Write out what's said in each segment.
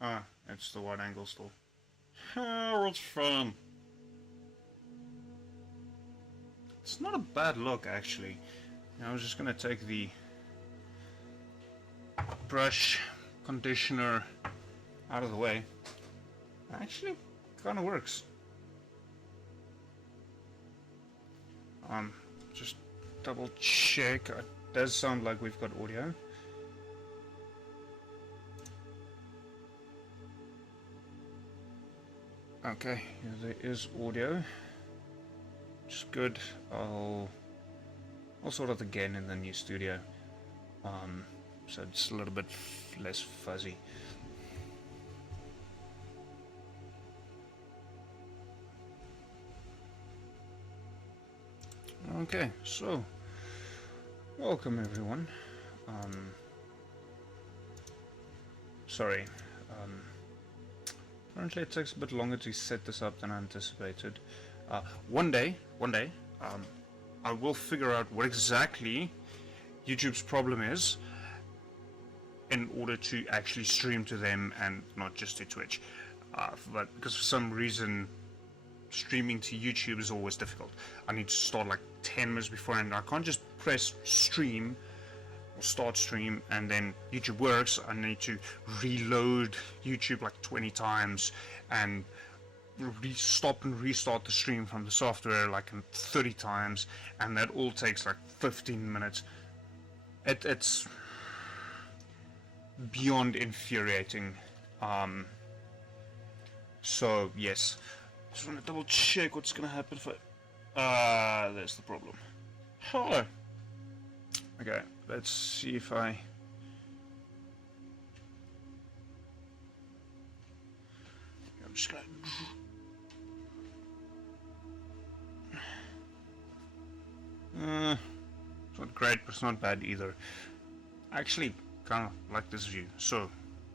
Ah, it's the wide angle still. Oh, it's fun. It's not a bad look, actually. I was just gonna take the brush conditioner out of the way. Actually, kind of works. Just double check. It does sound like we've got audio. Okay, yeah, there is audio. Which is good. I'll sort it again in the new studio. So it's a little bit less fuzzy. Okay, so welcome everyone. Sorry. Apparently it takes a bit longer to set this up than I anticipated. One day, I will figure out what exactly YouTube's problem is in order to actually stream to them and not just to Twitch. But because for some reason streaming to YouTube is always difficult. I need to start like 10 minutes before, and I can't just press stream or start stream and then YouTube works. I need to reload YouTube like 20 times and stop and restart the stream from the software like 30 times, and that all takes like 15 minutes. It's beyond infuriating. So yes, just want to double check what's gonna happen if I... there's the problem. Hello. Okay, let's see if I'm just gonna... it's not great, but it's not bad either. I actually kind of like this view, so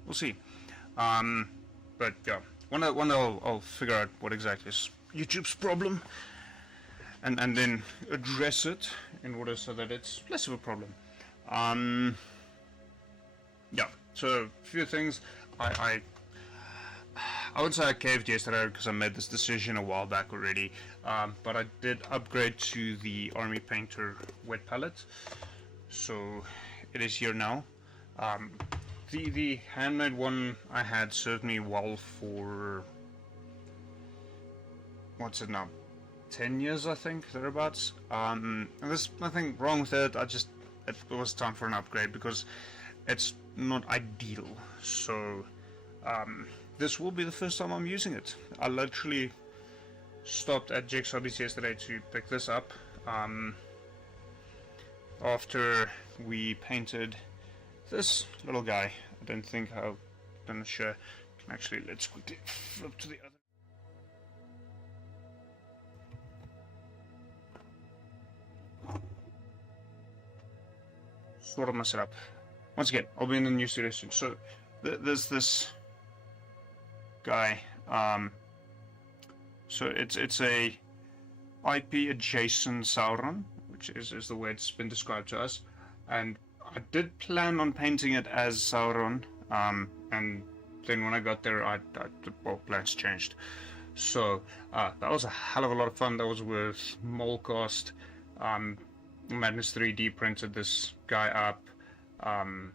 we'll see. But yeah, one day I'll figure out what exactly is YouTube's problem, and then address it in order so that it's less of a problem. Yeah, so a few things. I would say I caved yesterday because I made this decision a while back already, but I did upgrade to the Army Painter wet palette, so it is here now. The handmade one I had served me well for, what's it now, 10 years I think, thereabouts. And there's nothing wrong with it, it was time for an upgrade because it's not ideal. So this will be the first time I'm using it. I literally stopped at Jake's Hobbies yesterday to pick this up after we painted this little guy. I don't think I'm not sure. Actually, let's quickly flip to the other. Sort of mess it up. Once again, I'll be in the new studio soon. So there's this guy. So it's a IP adjacent Sauron, which is the way it's been described to us, and I did plan on painting it as Sauron, and then when I got there, well, plans changed. So that was a hell of a lot of fun. That was with Molcast. Madness 3D printed this guy up, and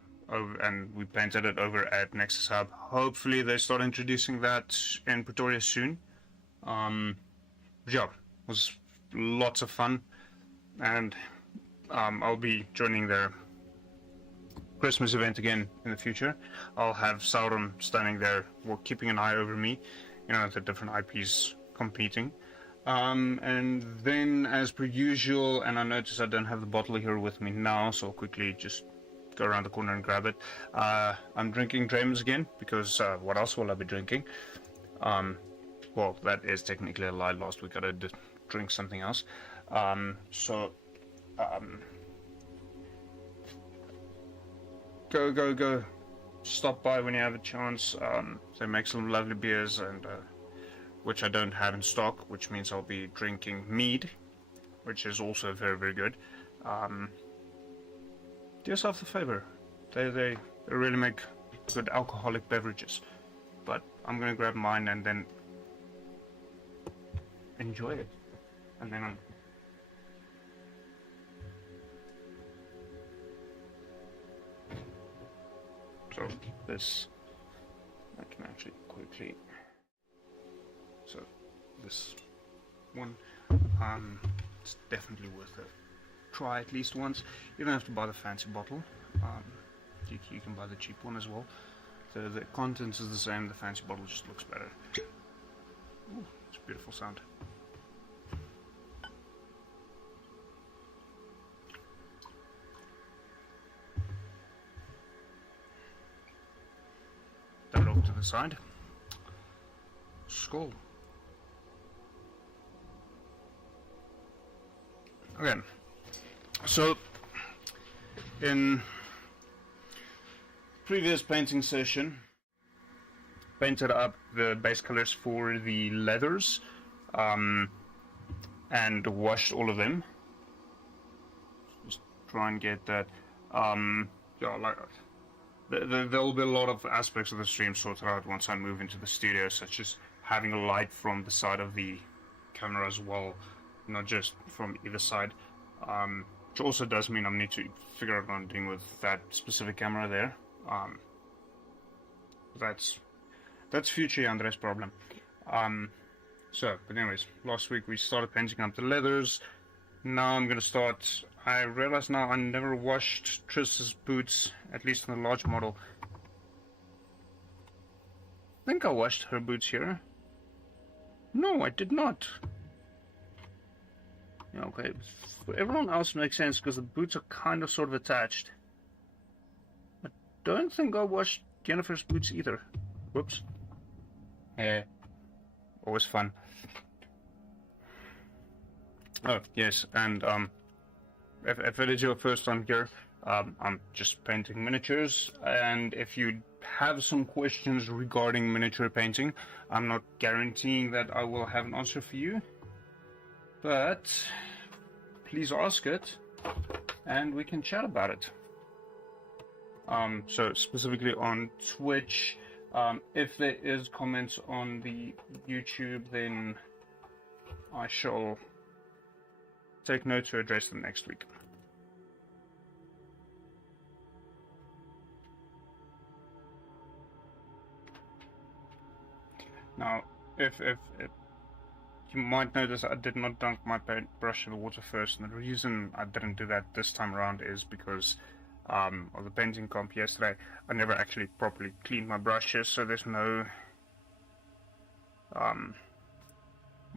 we painted it over at Nexus Hub. Hopefully they start introducing that in Pretoria soon. Yeah, it was lots of fun, and I'll be joining their Christmas event again in the future. I'll have Sauron standing there, keeping an eye over me, the different IPs competing. And then, as per usual, and I notice I don't have the bottle here with me now, so I'll quickly just go around the corner and grab it. I'm drinking Drayman's again, because what else will I be drinking? Well, that is technically a lie. Last week I did drink something else. Go. Stop by when you have a chance. They make some lovely beers, and which I don't have in stock, which means I'll be drinking mead, which is also very, very good. Do yourself a favor. They really make good alcoholic beverages. but I'm gonna grab mine and then enjoy it. And then so this, I can actually quickly, so this one, it's definitely worth a try at least once. You don't have to buy the fancy bottle, you can buy the cheap one as well. The contents is the same, the fancy bottle just looks better. Ooh, it's a beautiful sound. That off to the side. Skull. Okay, so in previous painting session, painted up the base colors for the leathers, and washed all of them. Just try and get that. Yeah, like there'll be a lot of aspects of the stream sorted out once I move into the studio, such as having a light from the side of the camera as well, not just from either side. Which also does mean I need to figure out what I'm doing with that specific camera there. That's future Andre's problem. But anyways, last week we started painting up the leathers. Now I'm gonna start. I realize now I never washed Triss's boots, at least in the large model. I think I washed her boots here. No, I did not. Yeah, okay, for everyone else it makes sense because the boots are kind of sort of attached. I don't think I washed Jennifer's boots either. Whoops. Yeah, always fun. Oh, yes, and if it is your first time here, I'm just painting miniatures, and if you have some questions regarding miniature painting, I'm not guaranteeing that I will have an answer for you, but please ask it, and we can chat about it. So specifically on Twitch, if there is comments on the YouTube, then I shall take note to address them next week. Now, if you might notice, I did not dunk my paintbrush in the water first, and the reason I didn't do that this time around is because of the painting comp yesterday. I never actually properly cleaned my brushes, so there's no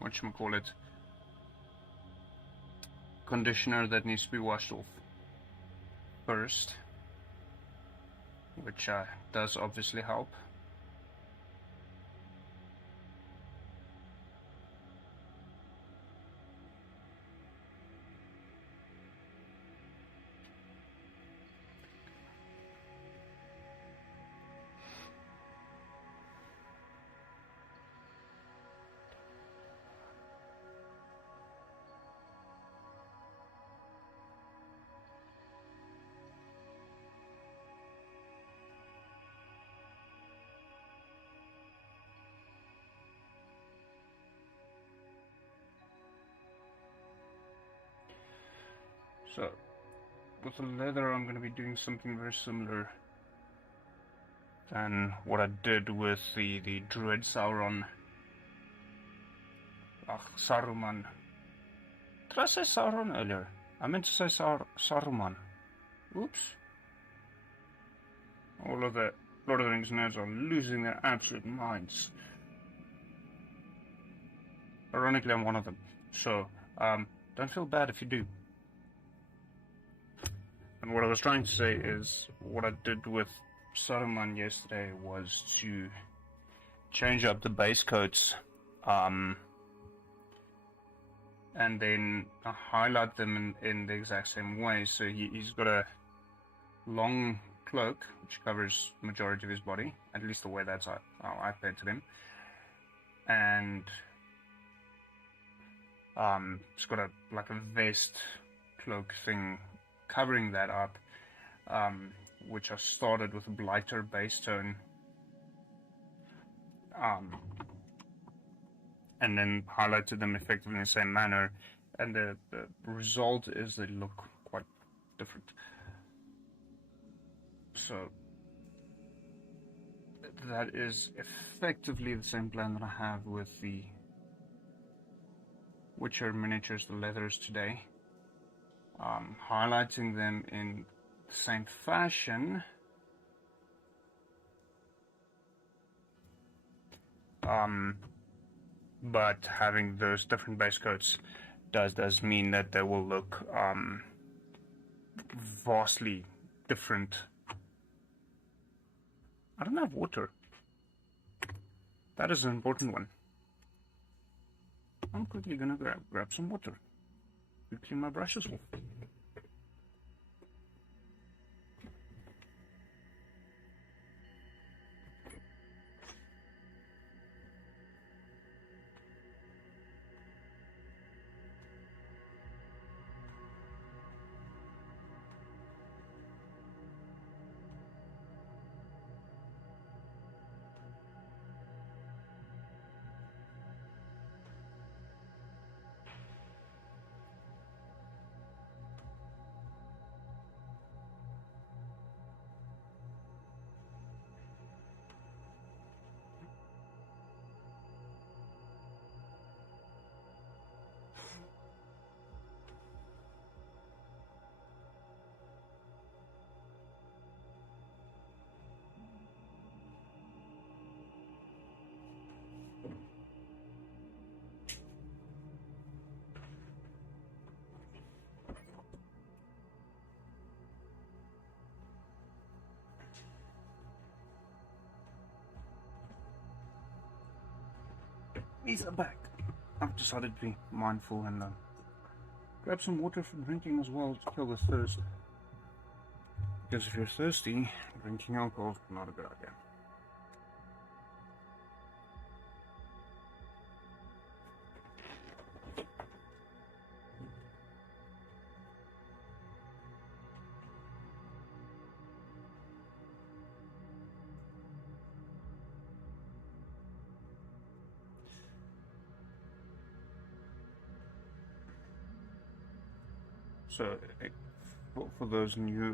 whatchamacallit, conditioner that needs to be washed off first, which does obviously help. So, with the leather, I'm going to be doing something very similar than what I did with the Dread Sauron. Saruman. Did I say Sauron earlier? I meant to say Saruman. Oops. All of the Lord of the Rings nerds are losing their absolute minds. Ironically, I'm one of them. So, don't feel bad if you do. And what I was trying to say is, what I did with Saruman yesterday was to change up the base coats, and then highlight them in the exact same way. So he's got a long cloak, which covers the majority of his body, at least the way that's how I painted him. And it's got a vest cloak thing covering that up, which I started with a lighter base tone, and then highlighted them effectively in the same manner, and the result is they look quite different. So that is effectively the same plan that I have with the Witcher miniatures, the leathers today. Highlighting them in the same fashion. But having those different base coats does mean that they will look vastly different. I don't have water. That is an important one. I'm quickly gonna grab some water to clean my brushes off. These are back. I've decided to be mindful and grab some water for drinking as well to kill the thirst. Because if you're thirsty, drinking alcohol is not a good idea. So, for those new,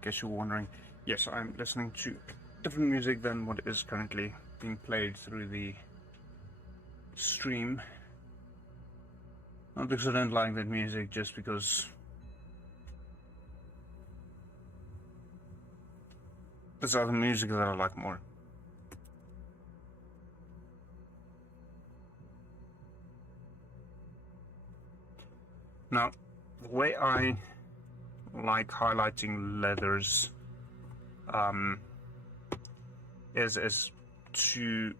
guess you're wondering, yes, I'm listening to different music than what is currently being played through the stream. Not because I don't like that music, just because there's other music that I like more. Now, the way I like highlighting leathers is to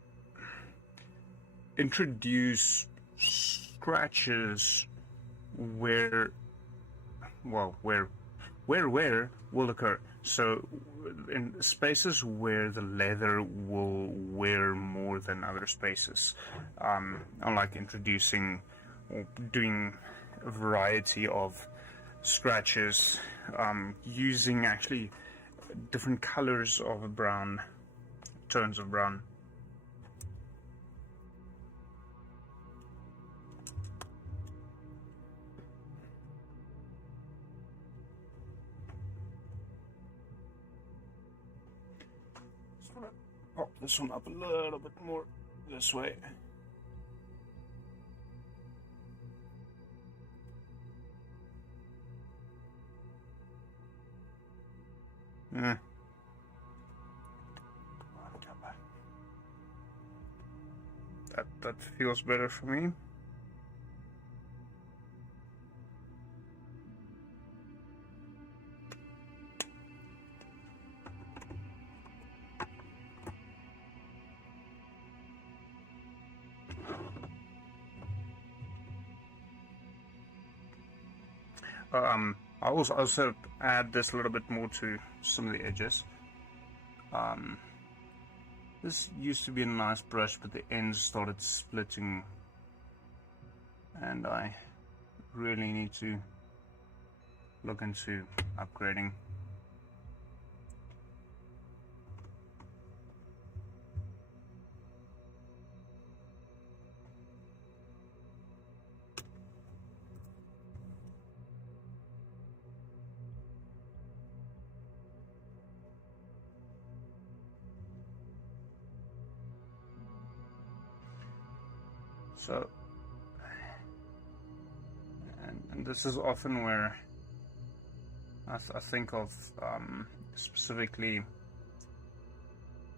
introduce scratches where will occur. So in spaces where the leather will wear more than other spaces. I like introducing or doing a variety of scratches using actually different colors of brown, tones of brown. Just want to pop this one up a little bit more this way. That feels better for me. I will also add this a little bit more to some of the edges. This used to be a nice brush, but the ends started splitting, and I really need to look into upgrading. So, and this is often where I think of specifically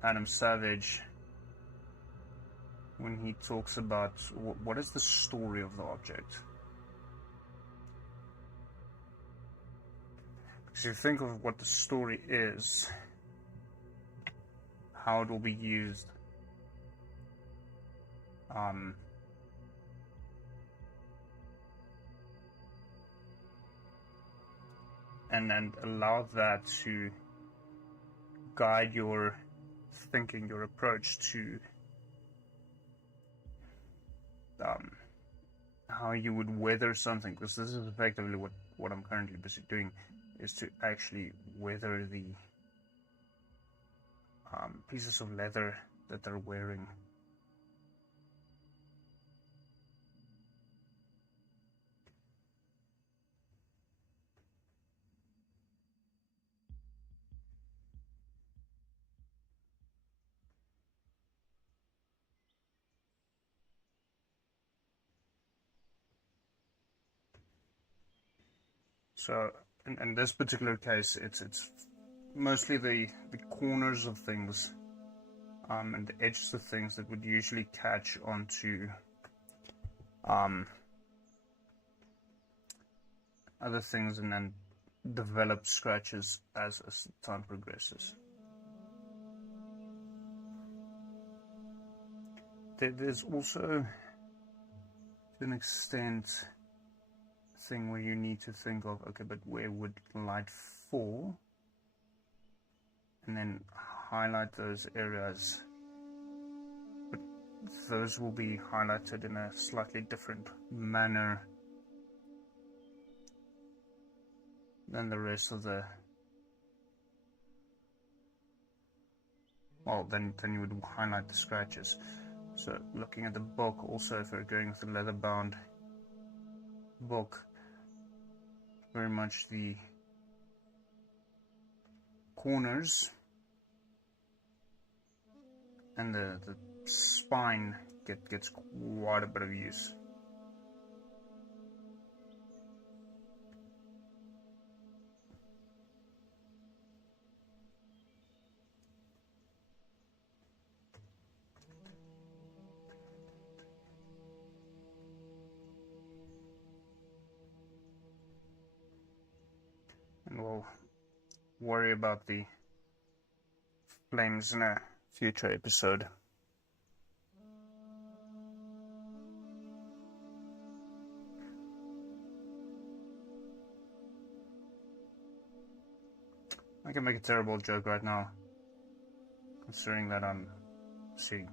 Adam Savage when he talks about what is the story of the object. Because you think of what the story is, how it will be used, and allow that to guide your thinking, your approach to how you would weather something, because this is effectively what I'm currently busy doing, is to actually weather the pieces of leather that they're wearing. So in this particular case, it's mostly the corners of things and the edges of things that would usually catch onto other things and then develop scratches as time progresses. There's also, to an extent, thing where you need to think of, okay, but where would light fall, and then highlight those areas, but those will be highlighted in a slightly different manner than the rest of the, well, then you would highlight the scratches. So looking at the book, also if we're going with a leather bound book, very much the corners and the spine gets quite a bit of use. And we'll worry about the flames in a future episode. I can make a terrible joke right now, considering that I'm seeing.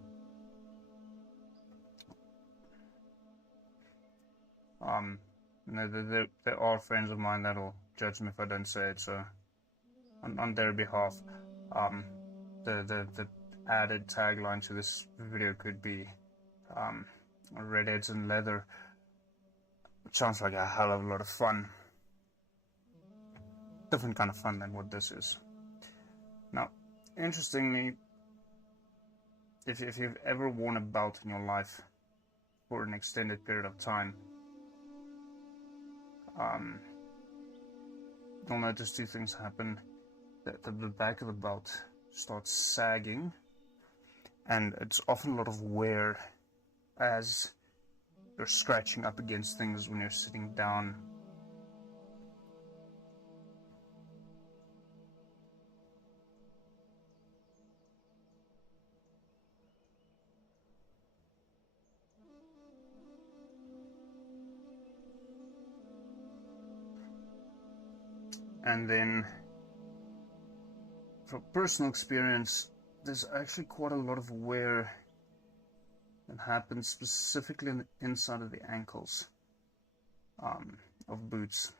There are friends of mine that'll judge me if I don't say it, so on their behalf, the added tagline to this video could be redheads and leather. It sounds like a hell of a lot of fun. Different kind of fun than what this is. Now, interestingly, if you've ever worn a belt in your life for an extended period of time, you'll notice two things happen. The back of the belt starts sagging, and it's often a lot of wear as you're scratching up against things when you're sitting down. And then, from personal experience, there's actually quite a lot of wear that happens specifically on the inside of the ankles of boots.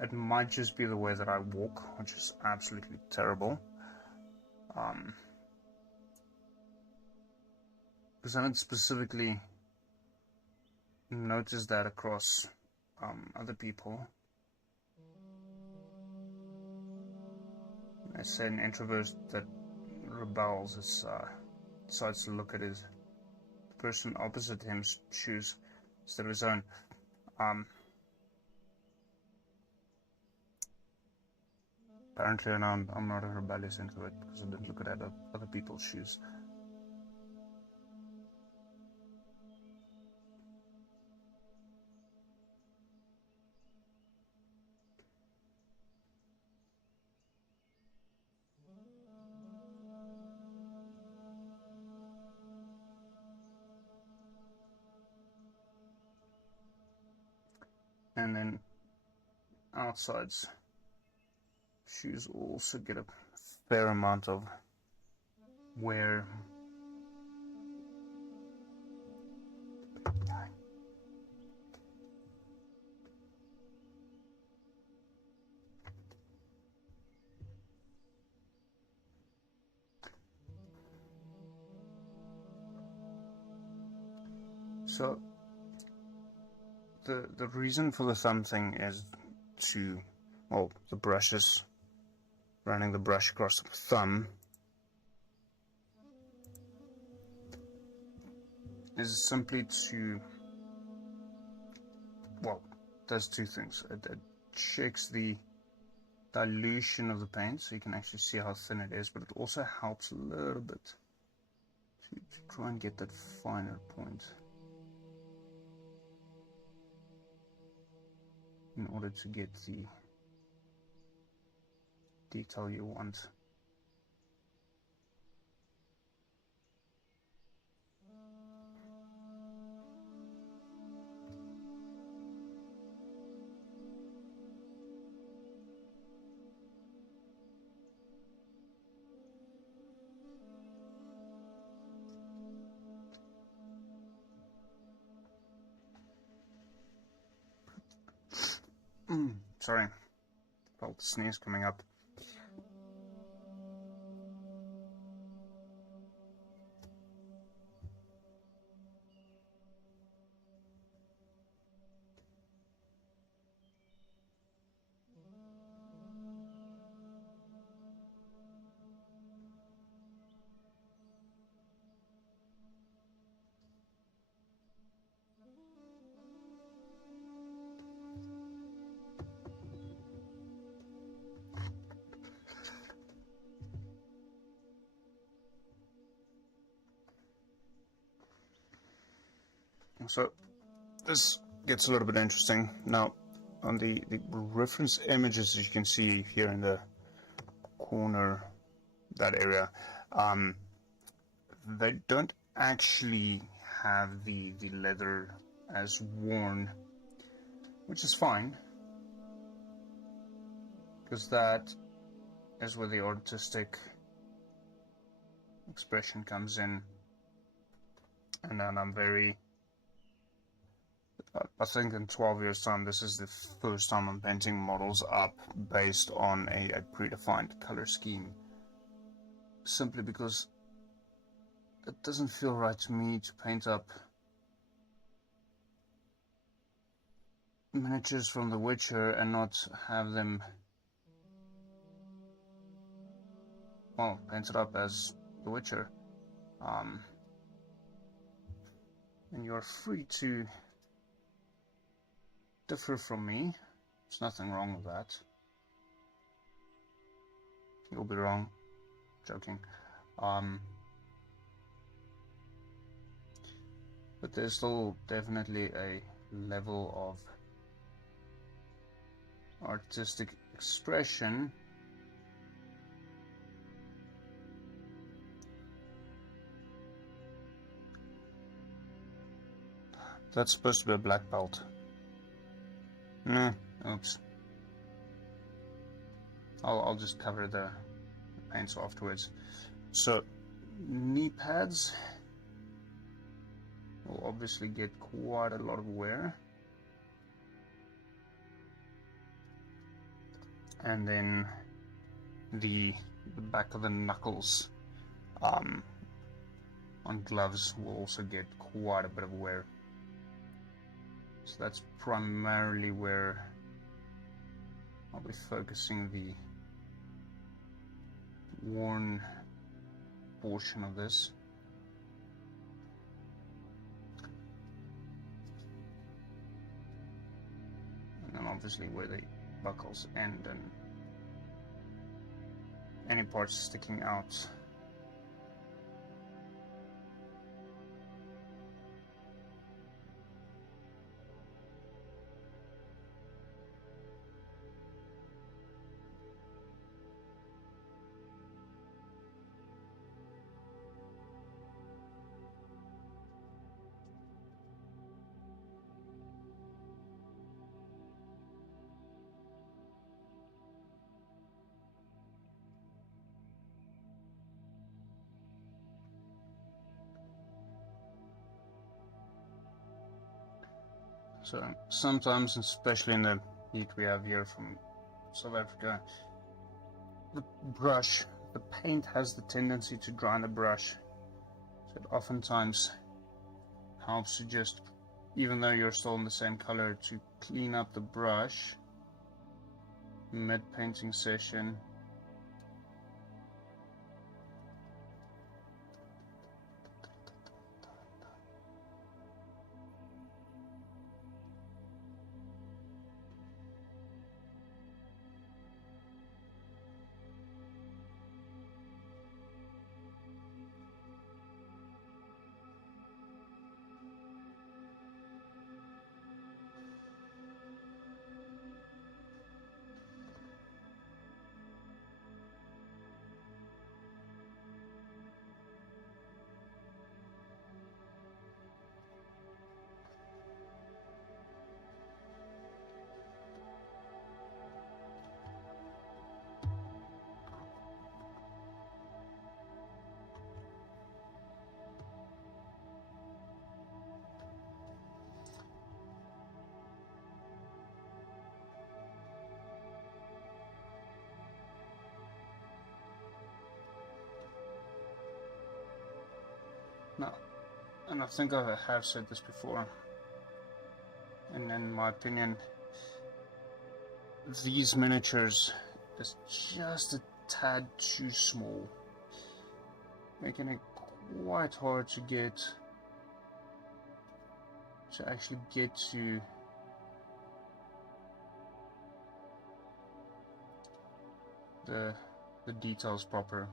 It might just be the way that I walk, which is absolutely terrible. Because I don't specifically notice that across other people. I say an introvert that rebels decides to look at his person opposite him's shoes instead of his own. Apparently, I'm not a rebellious introvert because I didn't look at other people's shoes. And then outsides, shoes also get a fair amount of wear. So the reason for the thumb thing is to, well, the brushes, running the brush across the thumb is simply to, well, does two things. It checks the dilution of the paint so you can actually see how thin it is, but it also helps a little bit to try and get that finer point in order to get the detail you want. Sorry, felt the sneeze coming up. So this gets a little bit interesting. Now, on the reference images, as you can see here in the corner, that area, they don't actually have the leather as worn, which is fine, because that is where the artistic expression comes in. And then I think in 12 years time, this is the first time I'm painting models up based on a predefined color scheme, simply because it doesn't feel right to me to paint up miniatures from The Witcher and not have them, well, painted up as The Witcher. And you're free to differ from me. There's nothing wrong with that. You'll be wrong. Joking. But there's still definitely a level of artistic expression that's supposed to be a black belt. Oops. I'll just cover the paints afterwards. So knee pads will obviously get quite a lot of wear, and then the back of the knuckles on gloves will also get quite a bit of wear. So that's primarily where I'll be focusing the worn portion of this. obviously where the buckles end and any parts sticking out. So sometimes, especially in the heat we have here from South Africa, the brush, the paint has the tendency to dry on the brush. So it oftentimes helps to just, even though you're still in the same color, to clean up the brush mid-painting session. Now, and I think I have said this before, and in my opinion, these miniatures is just a tad too small, making it quite hard to actually get to the details proper.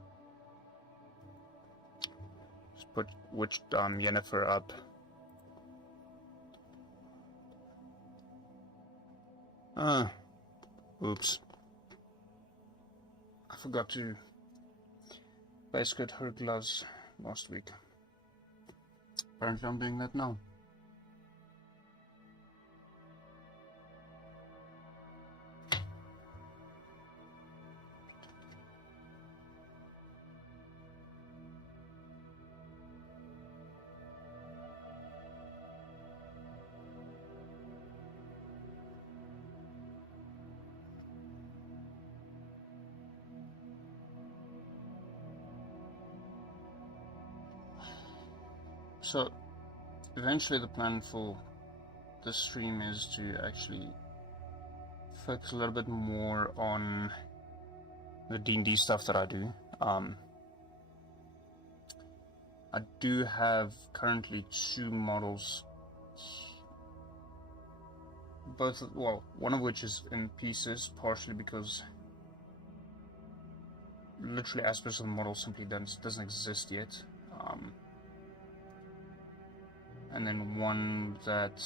Just put Yennefer up. Oops. I forgot to base coat her gloves last week. Apparently I'm doing that now. So, eventually the plan for this stream is to actually focus a little bit more on the D&D stuff that I do. I do have currently 2 models, one of which is in pieces, partially because literally aspects of the model simply doesn't exist yet. And then one that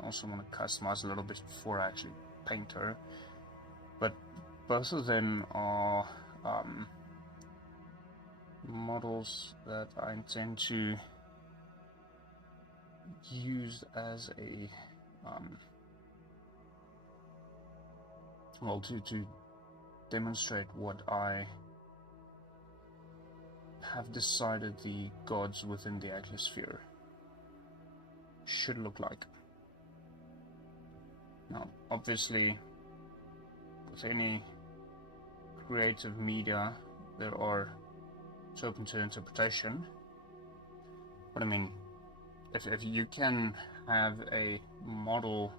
I also want to customize a little bit before I actually paint her. But both of them are models that I intend to use as a to demonstrate what I have decided the gods within the atmosphere should look like. Now, obviously, with any creative media, it's open to interpretation. But I mean, if you can have a model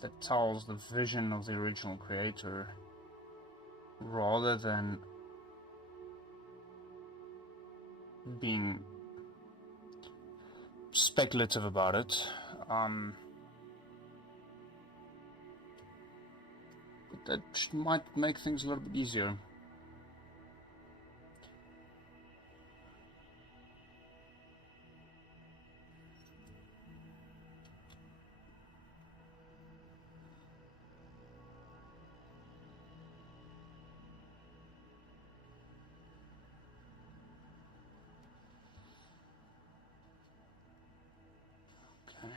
that tells the vision of the original creator, rather than being speculative about it, But that might make things a little bit easier. Okay,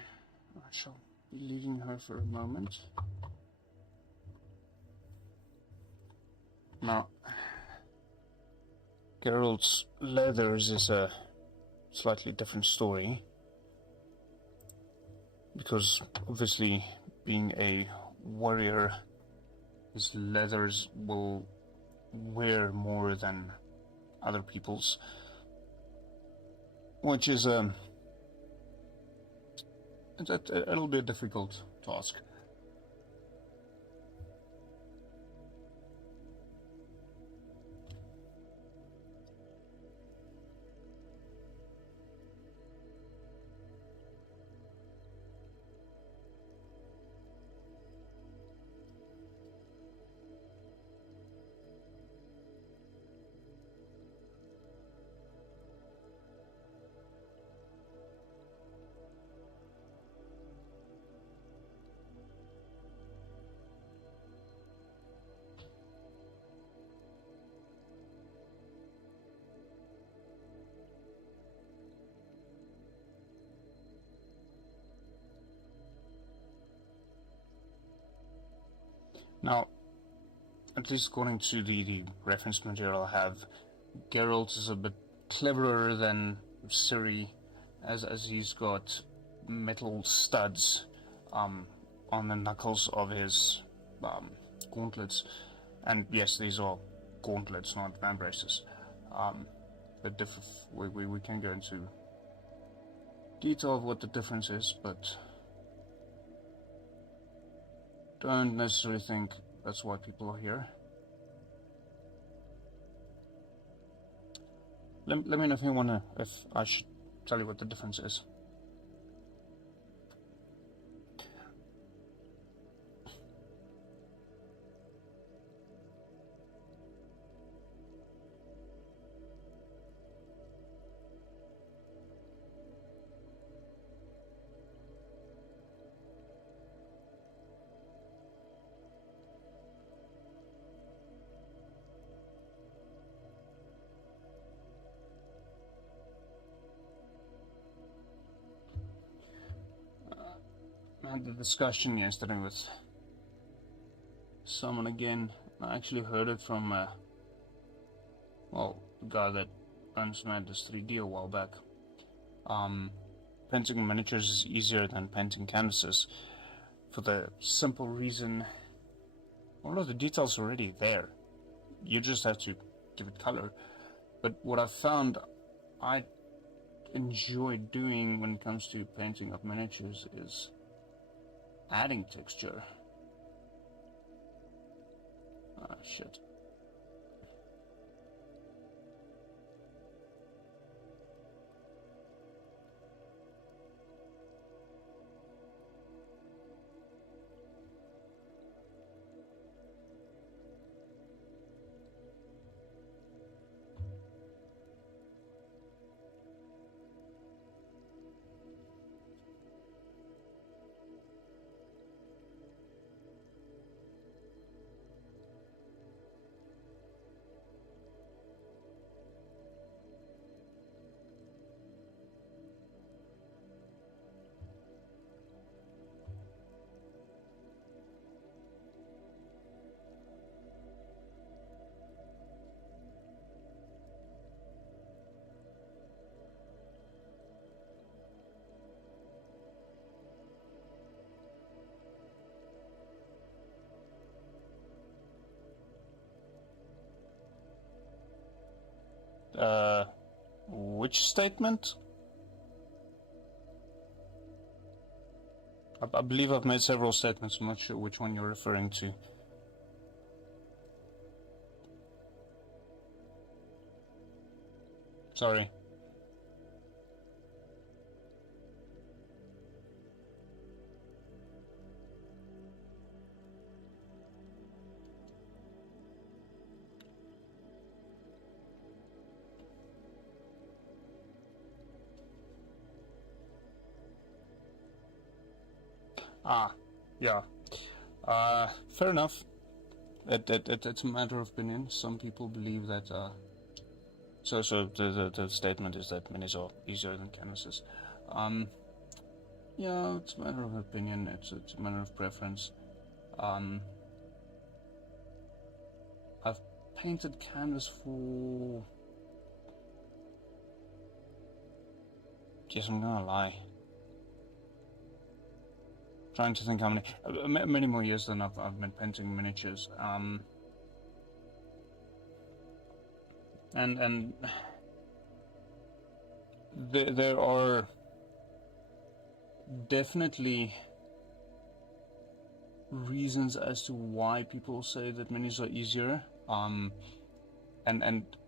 I shall be leaving her for a moment. Now, Geralt's leathers is a slightly different story, because obviously being a warrior, his leathers will wear more than other people's, which is it'll be a difficult task. Now, at least according to the reference material I have, Geralt is a bit cleverer than Ciri, as he's got metal studs on the knuckles of his gauntlets. And yes, these are gauntlets, not van braces. But we can go into detail of what the difference is, but don't necessarily think that's why people are here. Let me know if I should tell you what the difference is. I had the discussion yesterday with someone again. I actually heard it from, the guy that runs Madness 3D a while back. Painting miniatures is easier than painting canvases, for the simple reason all of the details are already there. You just have to give it color. But what I've found I enjoy doing when it comes to painting up miniatures is adding texture. Ah, shit. Which statement? I believe I've made several statements. I'm not sure which one you're referring to. Sorry. Yeah. Fair enough. It's a matter of opinion. Some people believe that. So the statement is that minis are easier than canvases. Yeah, it's a matter of opinion. It's a matter of preference. I've painted canvas for. Yes, I'm gonna lie. Trying to think how many more years than I've been painting miniatures. And there are definitely reasons as to why people say that minis are easier. And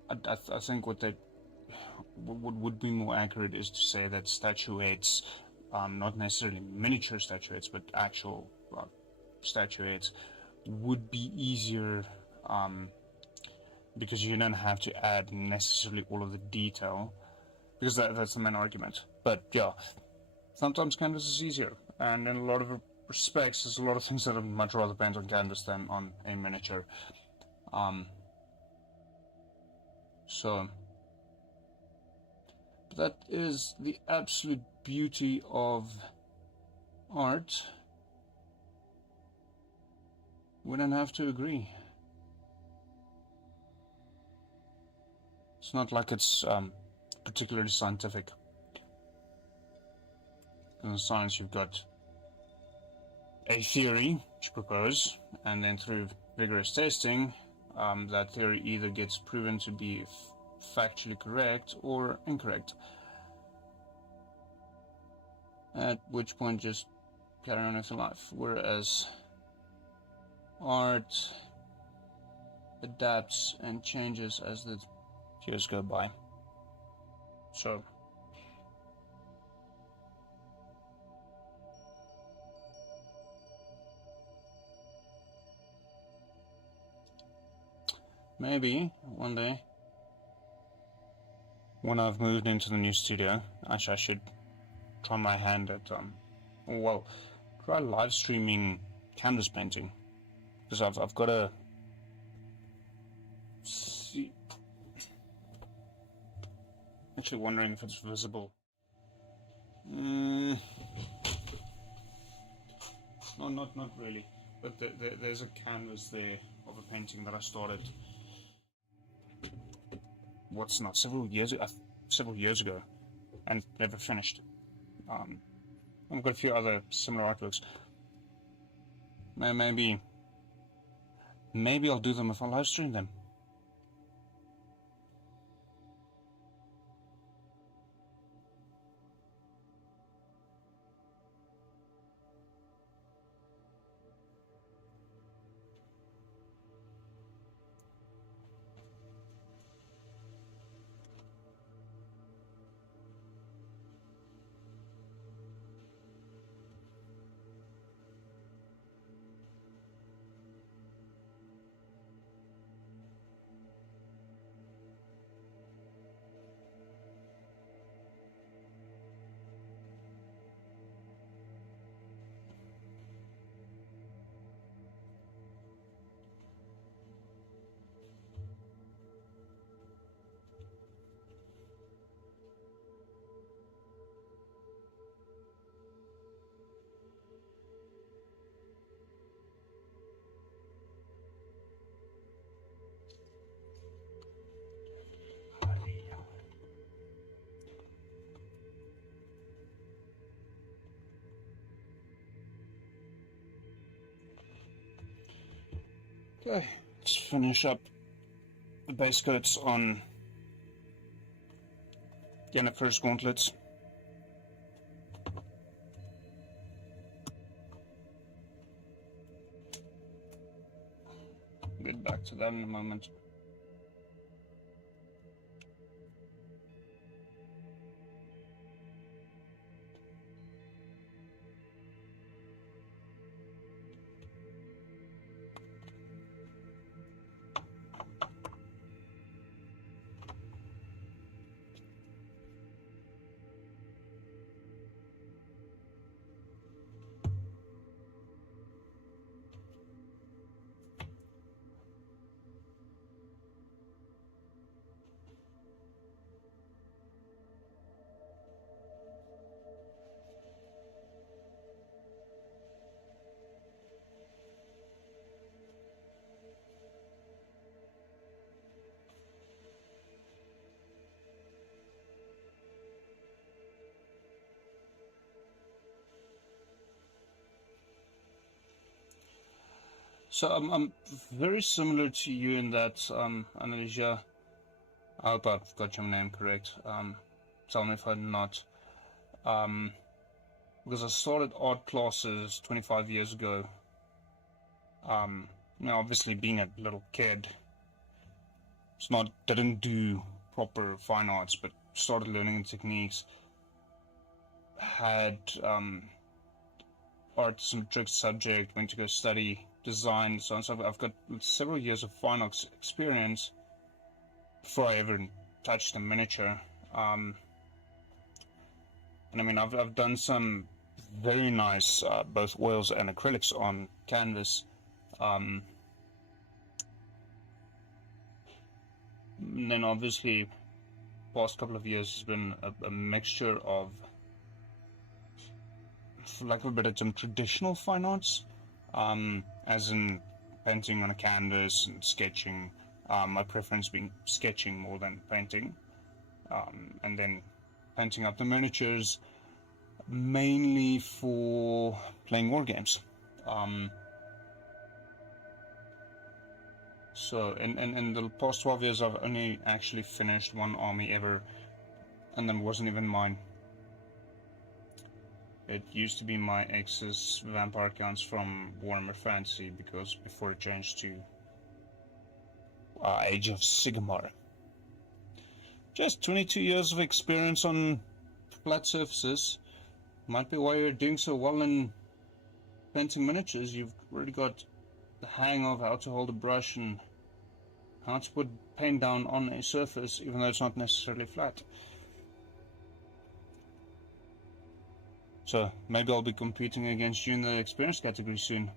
I think what would be more accurate is to say that statuettes, not necessarily miniature statuettes, but actual statuettes, would be easier because you don't have to add necessarily all of the detail, because that's the main argument. But yeah, sometimes canvas is easier, and in a lot of respects, there's a lot of things that I'd much rather paint on canvas than on a miniature. So that is the absolute beauty of art. We don't have to agree. It's not like it's particularly scientific. In science, you've got a theory which you propose, and then through rigorous testing, that theory either gets proven to be factually correct or incorrect. At which point, just carry on with your life. Whereas art adapts and changes as the years go by. So maybe one day, when I've moved into the new studio, I should try my hand at try live streaming canvas painting, because I've got a see. Actually wondering if it's visible. No, not really. But there's a canvas there of a painting that I started. Several years ago, and never finished. I've got a few other similar artworks. Maybe I'll do them if I live stream them. Okay, let's finish up the base coats on Jennifer's gauntlets. Get back to that in a moment. So I'm very similar to you in that, Annalisia, I hope I've got your name correct. Tell me if I'm not. Because I started art classes 25 years ago. Obviously being a little kid, didn't do proper fine arts, but started learning the techniques. Had arts and tricks subject, went to go study design, so on. So I've got several years of fine arts experience before I ever touched a miniature. And I mean, I've done some very nice both oils and acrylics on canvas. And then obviously past couple of years has been a mixture of, for lack of a better term, traditional fine arts, as in painting on a canvas and sketching, my preference being sketching more than painting, and then painting up the miniatures mainly for playing war games. So in the past 12 years I've only actually finished one army ever, and then wasn't even mine. It used to be my ex's vampire accounts from Warhammer Fantasy, because before it changed to Age of Sigmar. Just 22 years of experience on flat surfaces. Might be why you're doing so well in painting miniatures. You've already got the hang of how to hold a brush and how to put paint down on a surface, even though it's not necessarily flat. So maybe I'll be competing against you in the experience category soon.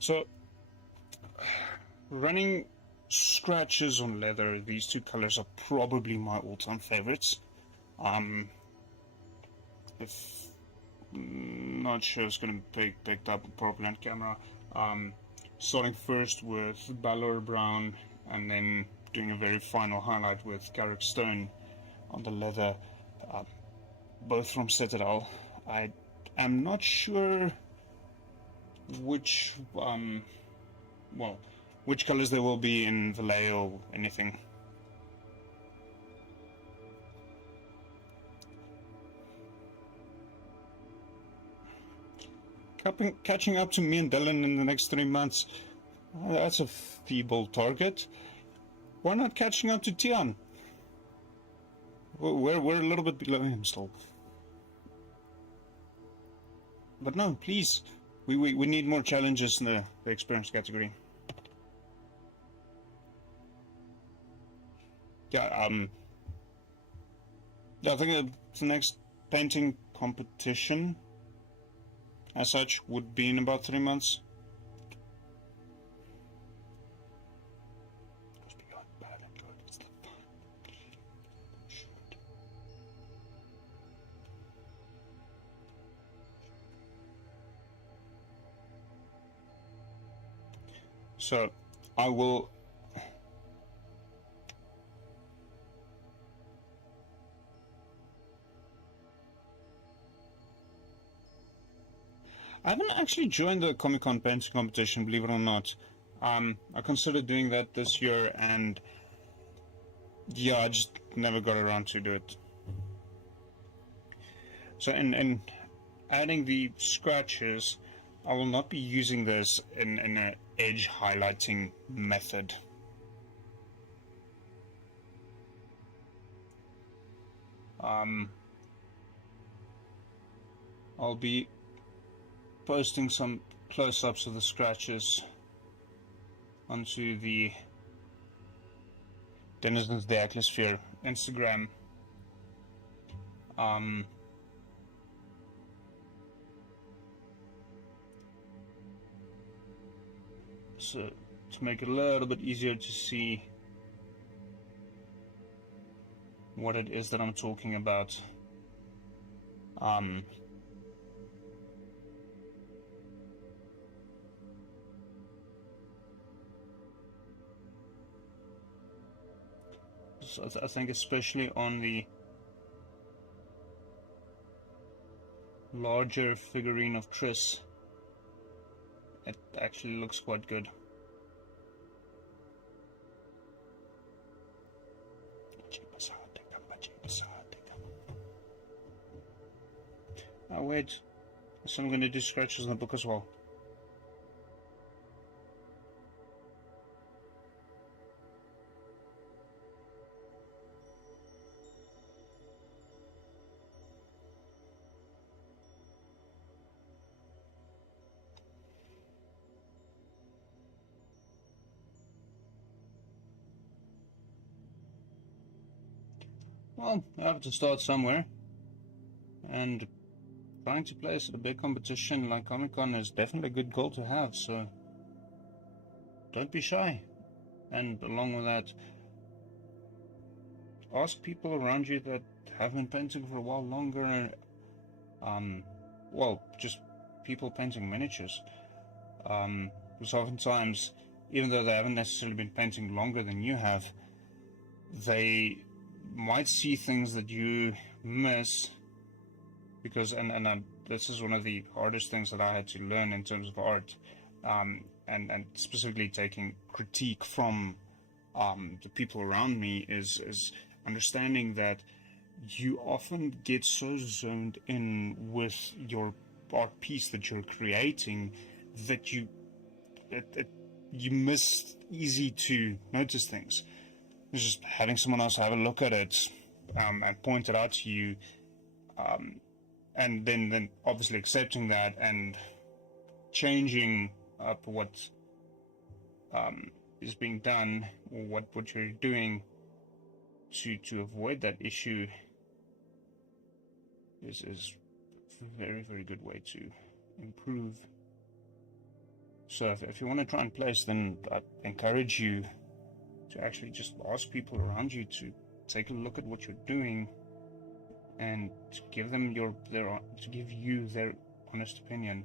So, running scratches on leather, these two colors are probably my all-time favorites. If not sure it's going to be picked up properly on camera. Starting first with Balor Brown, and then doing a very final highlight with Carrick Stone on the leather, both from Citadel. I am not sure which which colors there will be in Valet or anything. Catching up to me and Dylan in the next 3 months, that's a feeble target. Why not catching up to Tian? We're a little bit below him still. But no, please, we need more challenges in the experience category. Yeah, I think the next painting competition as such would be in about 3 months. So I will I haven't actually joined the Comic-Con painting competition, believe it or not. I considered doing that this year, and yeah, I just never got around to do it. So in adding the scratches, I will not be using this in an edge highlighting method. I'll be posting some close-ups of the scratches onto the Denizens of the Atmosphere Instagram. So to make it a little bit easier to see what it is that I'm talking about. So I think especially on the larger figurine of Triss, it actually looks quite good. Oh wait, so I'm going to do scratches in the book as well. Well, I have to start somewhere, and trying to place at a big competition like Comic-Con is definitely a good goal to have, so don't be shy. And along with that, ask people around you that have been painting for a while longer, well, just people painting miniatures. Because oftentimes, even though they haven't necessarily been painting longer than you have, they might see things that you miss. Because, and this is one of the hardest things that I had to learn in terms of art, and specifically taking critique from the people around me, is understanding that you often get so zoned in with your art piece that you're creating that you miss easy to notice things. It's just having someone else have a look at it and point it out to you, and then obviously accepting that and changing up what is being done, or what you're doing to avoid that issue is a very, very good way to improve. So if you want to try and place, then I encourage you to actually just ask people around you to take a look at what you're doing and to give them to give you their honest opinion.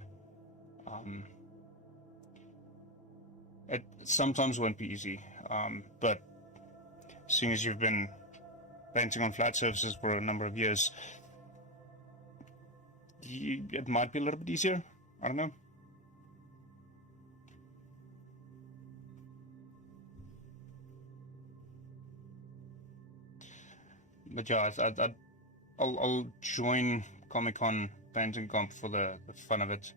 It sometimes won't be easy, but seeing as you've been painting on flat surfaces for a number of years, it might be a little bit easier. I don't know. But yeah, I'll join Comic-Con painting comp for the fun of it.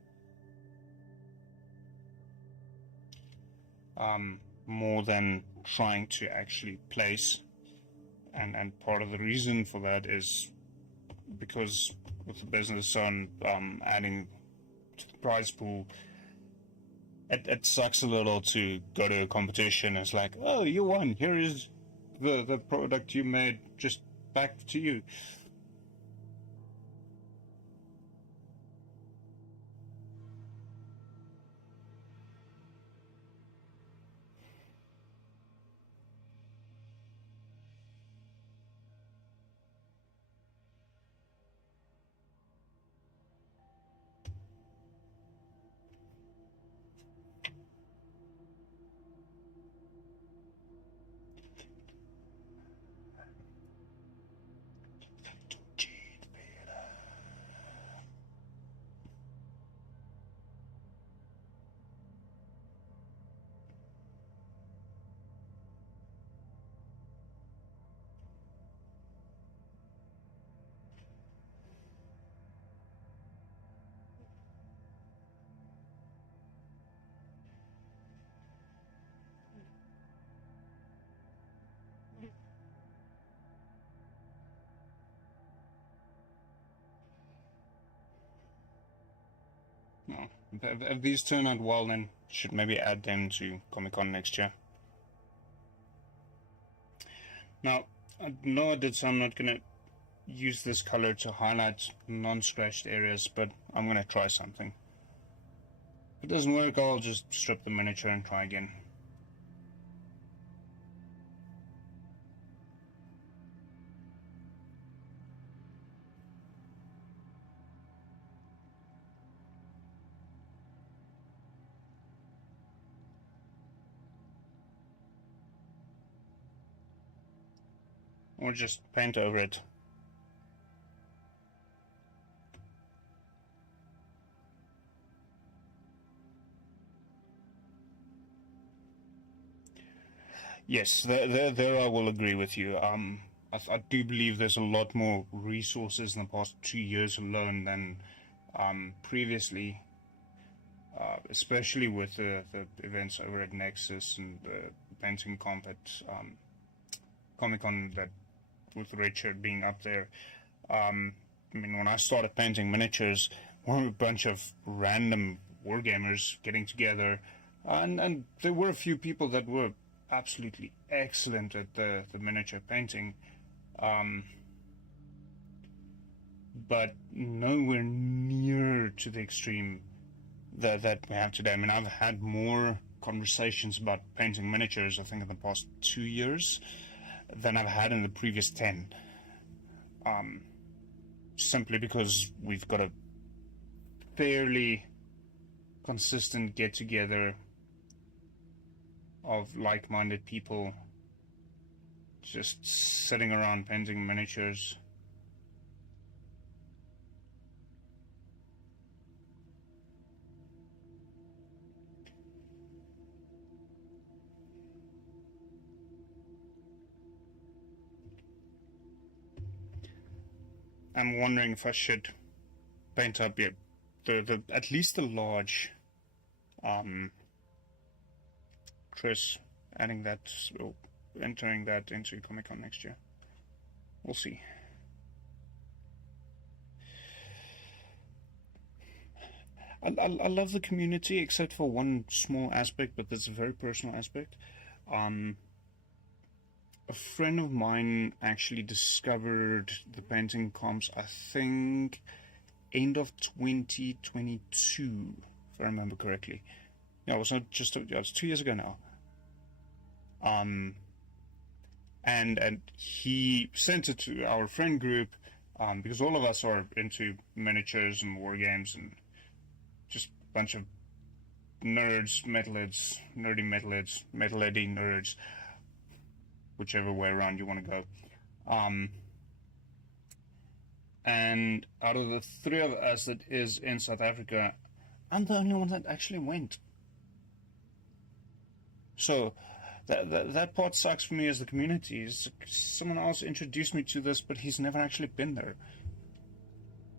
More than trying to actually place. And part of the reason for that is because with the business on adding to the prize pool, it sucks a little to go to a competition. It's like, oh, you won. Here is the product you made, just back to you. No. If these turn out well, then should maybe add them to Comic-Con next year. Now, I know I did, so I'm not going to use this color to highlight non-scratched areas, but I'm going to try something. If it doesn't work, I'll just strip the miniature and try again. Or just paint over it. Yes, there I will agree with you. I do believe there's a lot more resources in the past 2 years alone than previously, especially with the events over at Nexus and the painting comp at Comic-Con, that with Richard being up there. I mean, when I started painting miniatures, we were a bunch of random wargamers getting together, and there were a few people that were absolutely excellent at the miniature painting, but nowhere near to the extreme that we have today. I mean, I've had more conversations about painting miniatures, I think, in the past 2 years than I've had in the previous 10. Simply because we've got a fairly consistent get-together of like-minded people just sitting around painting miniatures. I'm wondering if I should paint up the at least the large Chris, adding that, or entering that into Comic-Con next year. We'll see. I love the community, except for one small aspect, but that's a very personal aspect. A friend of mine actually discovered the painting comps, I think, end of 2022, if I remember correctly. Yeah, it was not just, it was 2 years ago now. And he sent it to our friend group, because all of us are into miniatures and war games and just a bunch of nerds, metalheads, nerdy metalheads, metalheady nerds, whichever way around you want to go. And out of the three of us that is in South Africa, I'm the only one that actually went. So that part sucks for me as the community. Someone else introduced me to this, but he's never actually been there.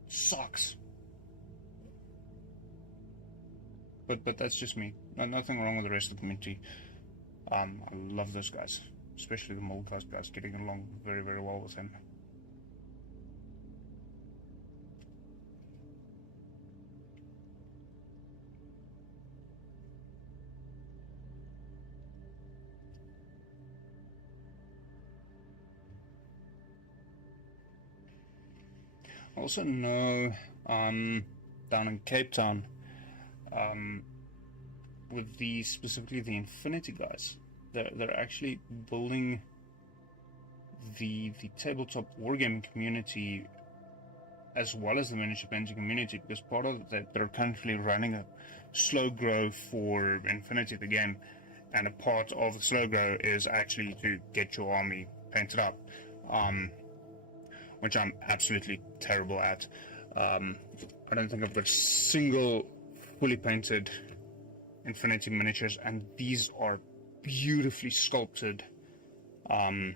Sucks. But that's just me. Nothing wrong with the rest of the community. I love those guys, especially the mold guys, getting along very, very well with him. I also know down in Cape Town, with specifically the Infinity guys, they're actually building the tabletop wargaming community as well as the miniature painting community, because part of that, they're currently running a slow grow for Infinity the game, and a part of the slow grow is actually to get your army painted up, which I'm absolutely terrible at. I don't think I've got a single fully painted Infinity miniatures, and these are beautifully sculpted. Don't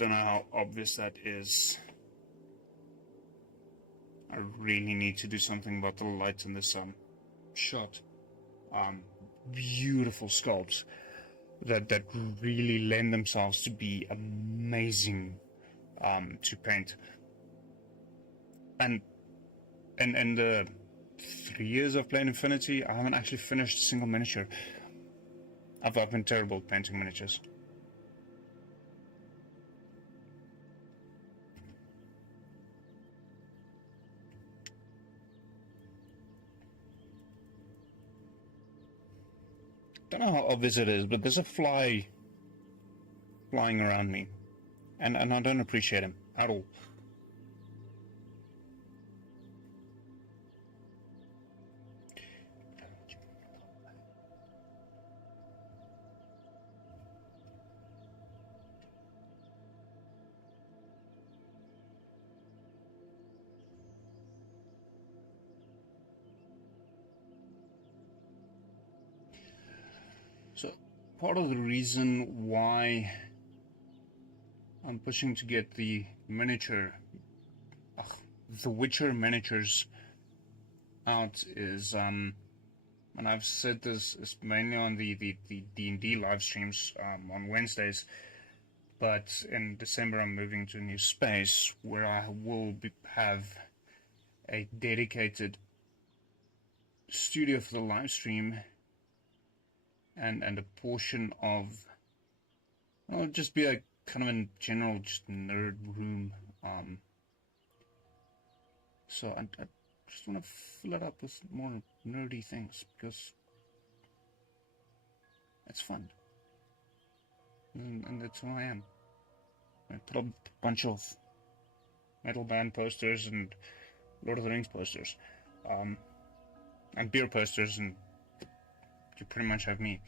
know how obvious that is. I really need to do something about the light in this shot. Beautiful sculpts that really lend themselves to be amazing to paint. And in the 3 years I've played Infinity, I haven't actually finished a single miniature. I've been terrible at painting miniatures. don't know how obvious it is, but there's a fly flying around me, and I don't appreciate him at all. So, part of the reason why I'm pushing to get the miniature, the Witcher miniatures out is, and I've said this is mainly on the D&D live streams on Wednesdays, but in December I'm moving to a new space where I will have a dedicated studio for the live stream, and a portion of, well, just be a kind of a general just nerd room. So I just want to fill it up with more nerdy things because it's fun, and that's who I am. I put up a bunch of metal band posters and Lord of the Rings posters, and beer posters, and you pretty much have me.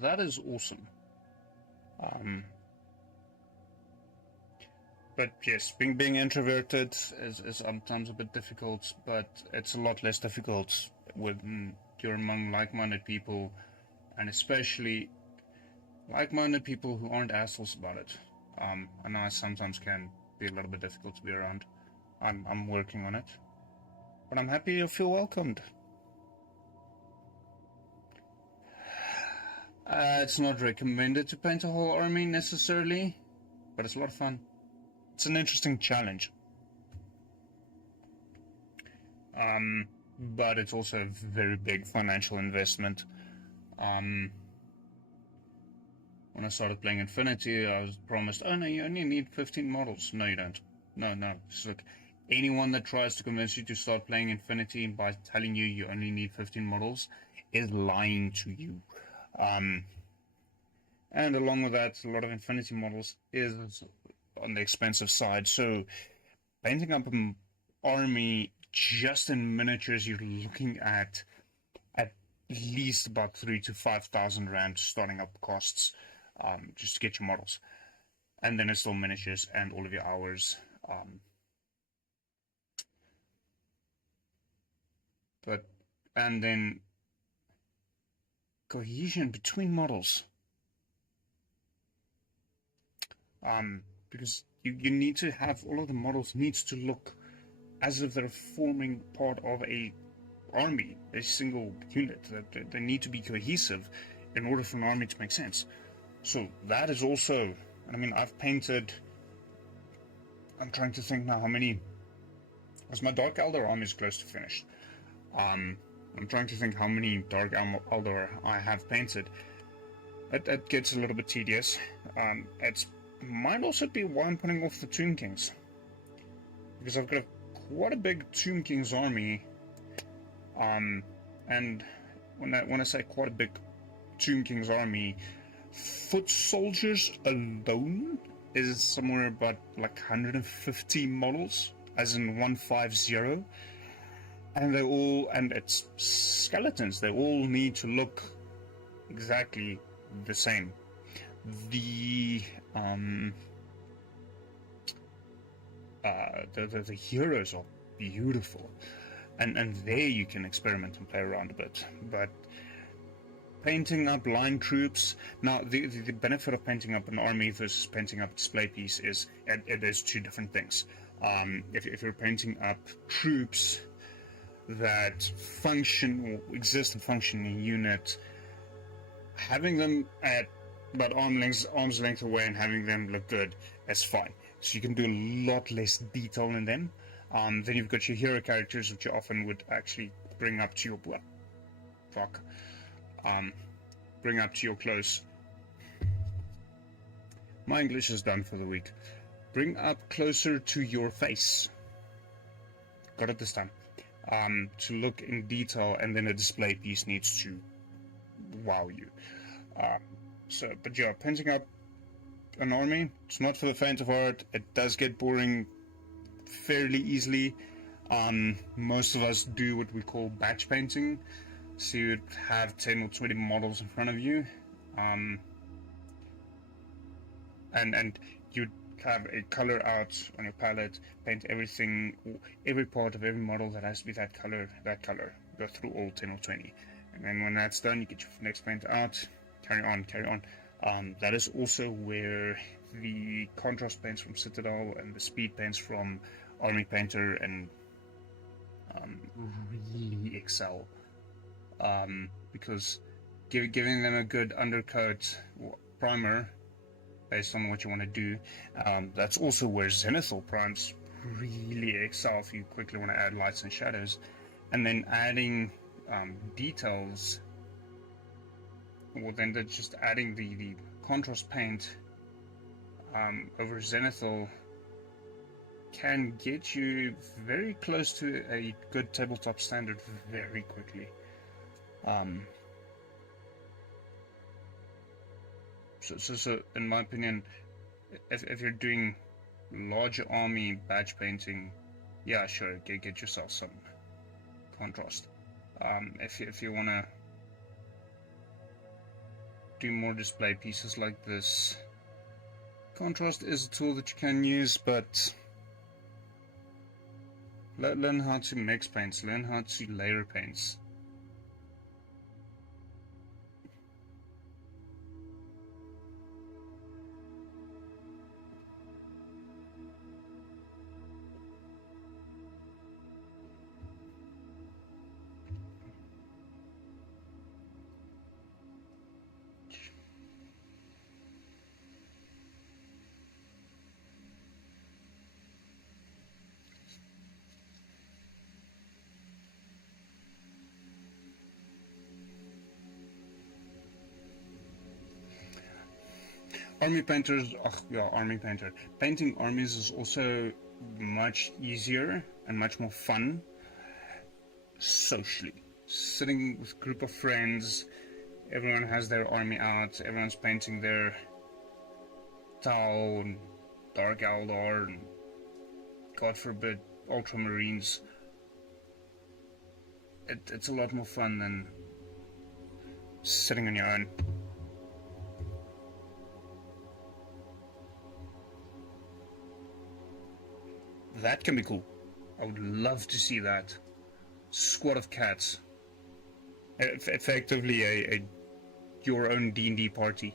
That is awesome. But yes, being introverted is sometimes a bit difficult, but it's a lot less difficult when you're among like-minded people, and especially like-minded people who aren't assholes about it. I know I sometimes can be a little bit difficult to be around. I'm working on it, but I'm happy you feel welcomed. It's not recommended to paint a whole army necessarily, but it's a lot of fun. It's an interesting challenge. But it's also a very big financial investment. When I started playing Infinity, I was promised, oh no, you only need 15 models. No, you don't. No. Just look, anyone that tries to convince you to start playing Infinity by telling you you only need 15 models is lying to you. And along with that, a lot of Infinity models is on the expensive side. So painting up an army just in miniatures, you're looking at least about 3,000 to 5,000 rand starting up costs, just to get your models. And then it's still miniatures and all of your hours. And then cohesion between models. Because you need to have all of the models needs to look as if they're forming part of a army, a single unit. They need to be cohesive in order for an army to make sense. So that is also, I mean, I've painted, I'm trying to think now how many, as my Dark Elder army is close to finished. I'm trying to think how many Dark Elder I have painted. It gets a little bit tedious. It might also be why I'm putting off the Tomb Kings, because I've got quite a big Tomb Kings army. And when I say quite a big Tomb Kings army, foot soldiers alone is somewhere about like 150 models, as in 150. And it's skeletons. They all need to look exactly the same. The heroes are beautiful, and there you can experiment and play around a bit. But painting up line troops, now the benefit of painting up an army versus painting up a display piece is it is two different things. If you're painting up troops, that function or exist and function in a unit, having them at about arm's length away and having them look good, that's fine. So you can do a lot less detail in them. Then you've got your hero characters, which you often would actually bring up to your bring up to your close. My English is done for the week. Bring up closer to your face. Got it this time. To look in detail, and then a display piece needs to wow you. But yeah, painting up an army, it's not for the faint of heart. It does get boring fairly easily. Most of us do what we call batch painting. So you'd have 10 or 20 models in front of you, and you'd have a color out on your palette, paint everything, every part of every model that has to be that color, go through all 10 or 20. And then when that's done, you get your next paint out, carry on. That is also where the contrast paints from Citadel and the speed paints from Army Painter and really excel. Because giving them a good undercoat or primer based on what you want to do, that's also where Zenithal primes really excel if you quickly want to add lights and shadows. And then adding details, or then just adding the contrast paint over Zenithal can get you very close to a good tabletop standard very quickly. So in my opinion, if you're doing larger army batch painting, yeah, sure, get yourself some contrast. If you want to do more display pieces like this, contrast is a tool that you can use, but learn how to mix paints, learn how to layer paints. Army painters, Army painter. Painting armies is also much easier and much more fun socially. Sitting with a group of friends, everyone has their army out, everyone's painting their Tau and Dark Eldar and, God forbid, Ultramarines. It's a lot more fun than sitting on your own. That can be cool. I would love to see that. Squad of cats. Effectively your own D&D party.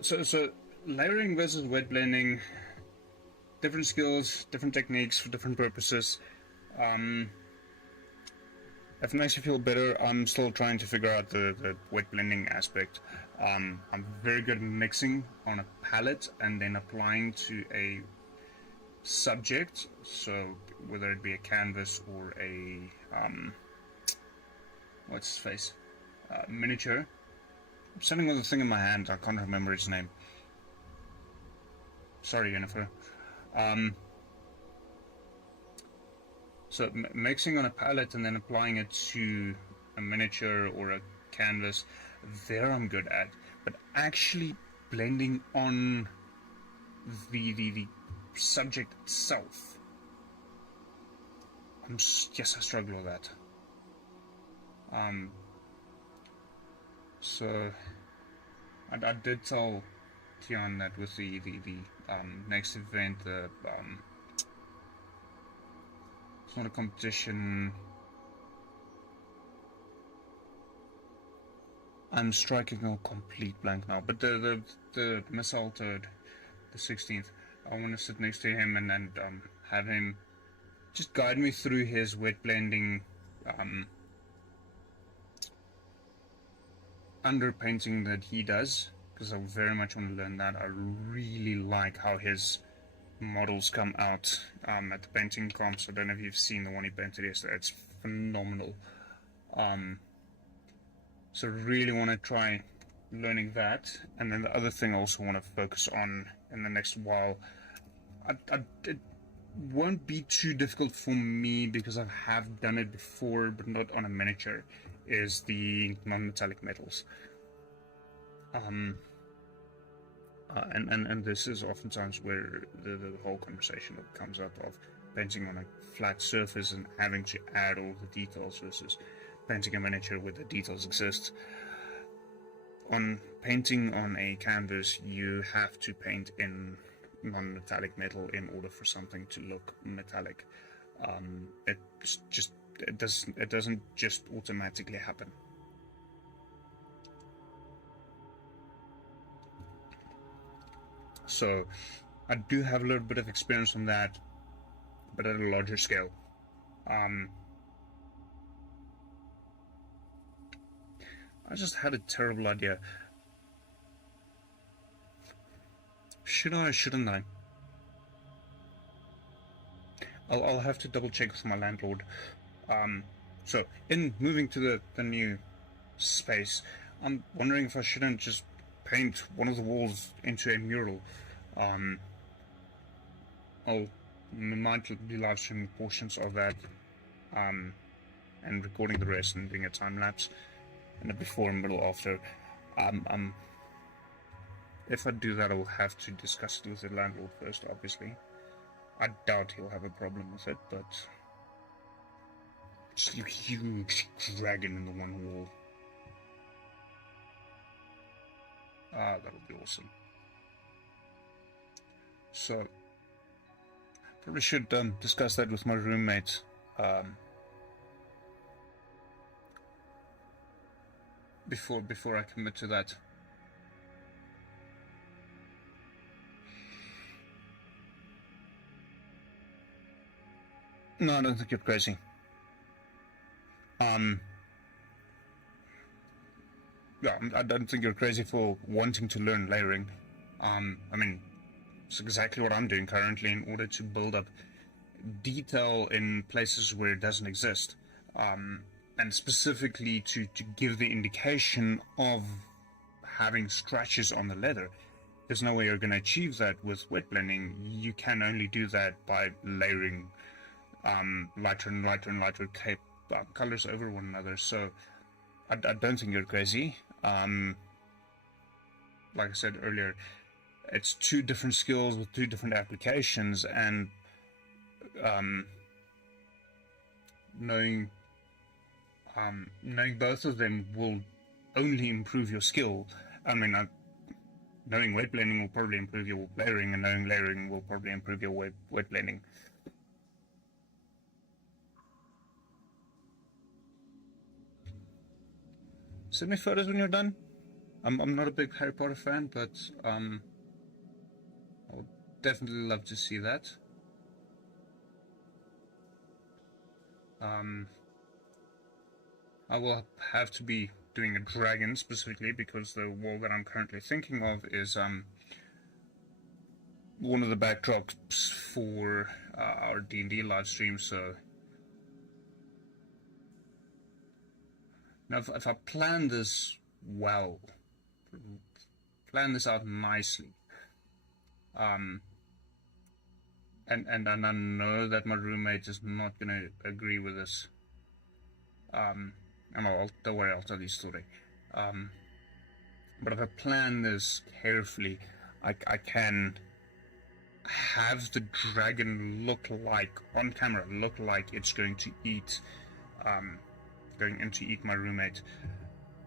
So layering versus wet blending, different skills, different techniques for different purposes. If it makes you feel better, I'm still trying to figure out the wet blending aspect. I'm very good at mixing on a palette and then applying to a subject, so whether it be a canvas or a what's his face, miniature. I'm sitting with a thing in my hand, I can't remember its name. Sorry, Jennifer. So mixing on a palette and then applying it to a miniature or a canvas, there I'm good at. But actually blending on the subject itself, I struggle with that. So I did tell Tian that with the next event, It's not a competition. I'm striking a complete blank now, but the missile toad, the 16th, I want to sit next to him and have him just guide me through his wet blending underpainting that he does, because I very much want to learn that. I really like how his models come out at the painting comps. I don't know if you've seen the one he painted yesterday. It's phenomenal. So really want to try learning that. And then the other thing I also want to focus on in the next while, it won't be too difficult for me because I have done it before, but not on a miniature, is the non-metallic metals. And this is oftentimes where the whole conversation comes up of painting on a flat surface and having to add all the details versus painting a miniature where the details exist. On painting on a canvas, you have to paint in non-metallic metal in order for something to look metallic. It doesn't just automatically happen. So I do have a little bit of experience on that, but at a larger scale. I just had a terrible idea. Should I or shouldn't I? I'll have to double check with my landlord. So in moving to the new space, I'm wondering if I shouldn't just paint one of the walls into a mural. I might be live streaming portions of that, and recording the rest and doing a time lapse and a before and middle after. If I do that, I'll have to discuss it with the landlord first, obviously. I doubt he'll have a problem with it, but just a huge dragon in the one wall. That'll be awesome. So, probably should discuss that with my roommate. Before I commit to that. No, I don't think you're crazy. Yeah, I don't think you're crazy for wanting to learn layering. I mean, it's exactly what I'm doing currently in order to build up detail in places where it doesn't exist. And specifically to give the indication of having scratches on the leather. There's no way you're going to achieve that with wet blending. You can only do that by layering lighter and lighter and lighter colors over one another. So I don't think you're crazy. Like I said earlier, it's two different skills with two different applications, and knowing both of them will only improve your skill. I mean, knowing wet blending will probably improve your layering, and knowing layering will probably improve your wet blending. Send me photos when you're done. I'm not a big Harry Potter fan, but I would definitely love to see that. I will have to be doing a dragon specifically, because the wall that I'm currently thinking of is one of the backdrops for our D&D live stream. So now, if I plan this well, plan this out nicely, and I know that my roommate is not going to agree with this. And don't worry, I'll tell you a story. But if I plan this carefully, I can have the dragon look like, on camera, look like it's going to eat, my roommate,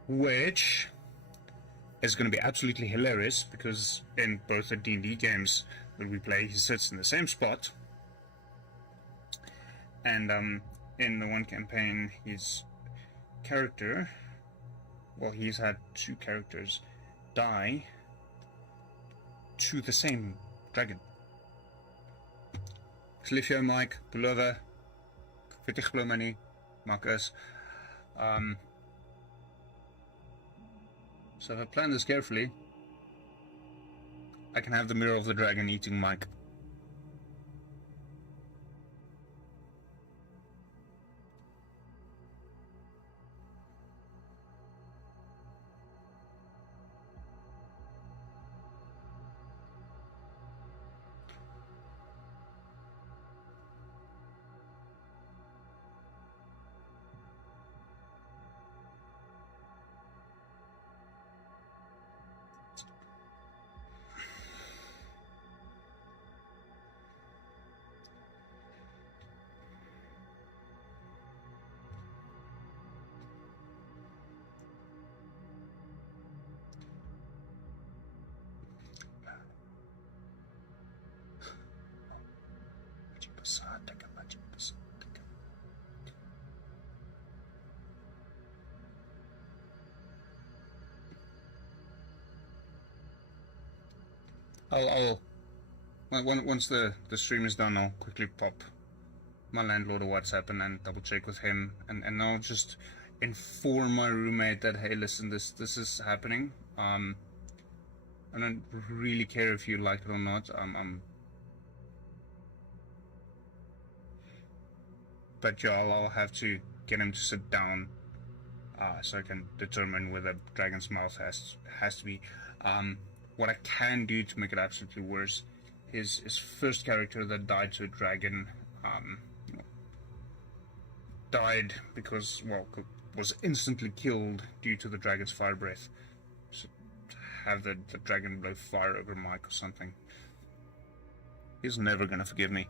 which is going to be absolutely hilarious, because in both the D&D games that we play, he sits in the same spot, And in the one campaign, his character, well, he's had 2 characters die to the same dragon. Slifio, Mike, Pullover, Fitich Blomani, Marcus. So if I plan this carefully, I can have the Mirror of the Dragon eating Mike. Once the stream is done, I'll quickly pop my landlord a WhatsApp and then double check with him, and I'll just inform my roommate that, hey, listen, this is happening. I don't really care if you like it or not. But yeah, I'll have to get him to sit down so I can determine whether Dragon's Mouth has to be. What I can do to make it absolutely worse is his first character that died to a dragon died because, well, was instantly killed due to the dragon's fire breath. So have the dragon blow fire over Mike or something. He's never gonna forgive me.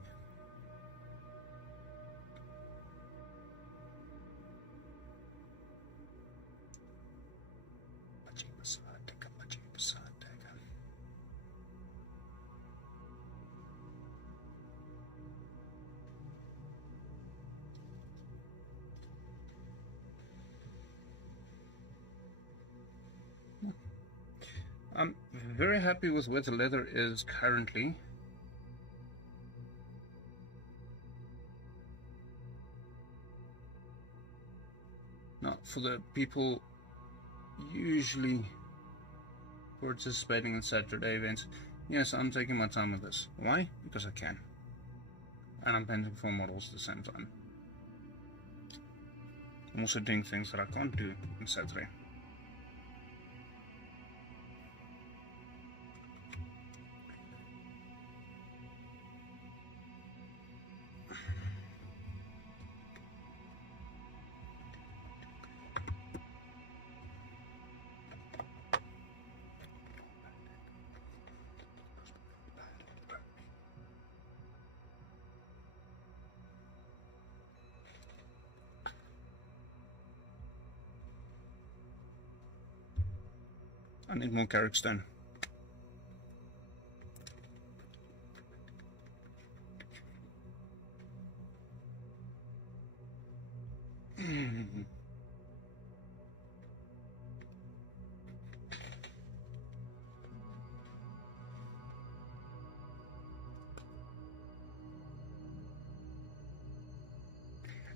I'm very happy with where the leather is currently. Now, for the people usually participating in Saturday events, yes, I'm taking my time with this. Why? Because I can. And I'm painting 4 models at the same time. I'm also doing things that I can't do on Saturday. I need more carrot stone.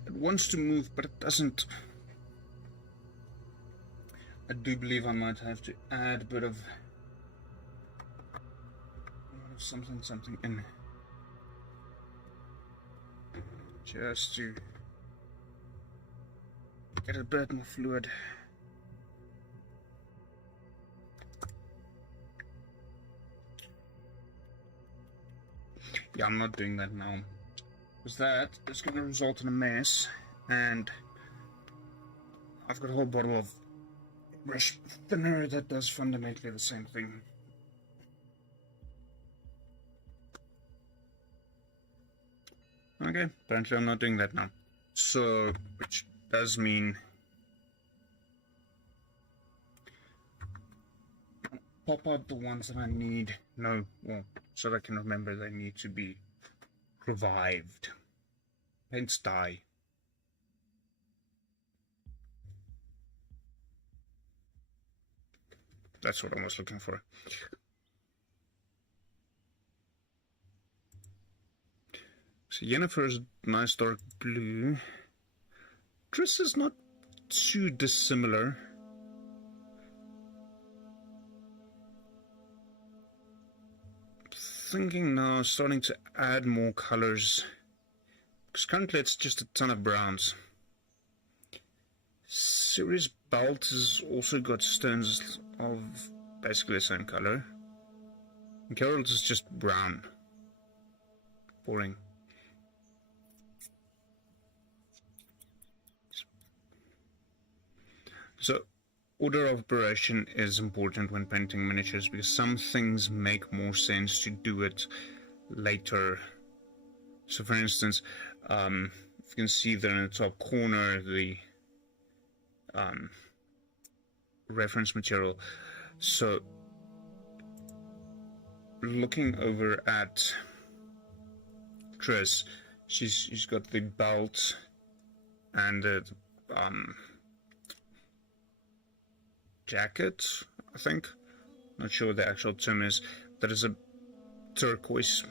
It wants to move, but it doesn't. I do believe I might have to add a bit of something in just to get a bit more fluid. Yeah, I'm not doing that now, because that is going to result in a mess, and I've got a whole bottle of brush thinner that does fundamentally the same thing. Okay, apparently I'm not doing that now. So, which does mean pop out the ones that I need. No, well, so that I can remember they need to be revived. Paints dye. That's what I was looking for. So Yennefer is nice dark blue. Triss is not too dissimilar. Thinking now, starting to add more colors. Because currently it's just a ton of browns. Ciri's belt has also got stones of basically the same color. Geralt is just brown. Boring. So, order of operation is important when painting miniatures because some things make more sense to do it later. So, for instance, you can see there in the top corner the reference material. So, looking over at Triss, she's got the belt and the jacket, I think. Not sure what the actual term is. That is a turquoise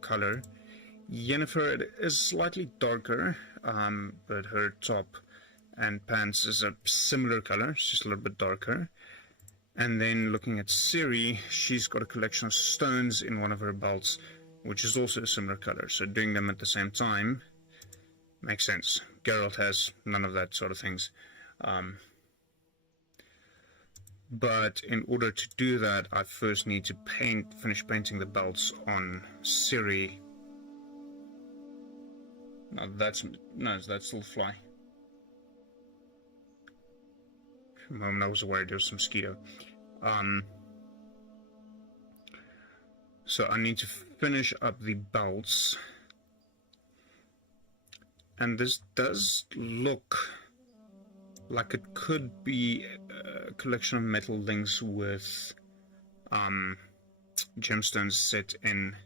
color. Yennefer is slightly darker, but her top and pants is a similar color. She's a little bit darker. And then looking at Ciri, she's got a collection of stones in one of her belts, which is also a similar color. So doing them at the same time makes sense. Geralt has none of that sort of things. But in order to do that, I first need to finish painting the belts on Ciri. No, that's still fly. For a moment I was worried there was some mosquito. So I need to finish up the belts. And this does look like it could be a collection of metal links with gemstones set in.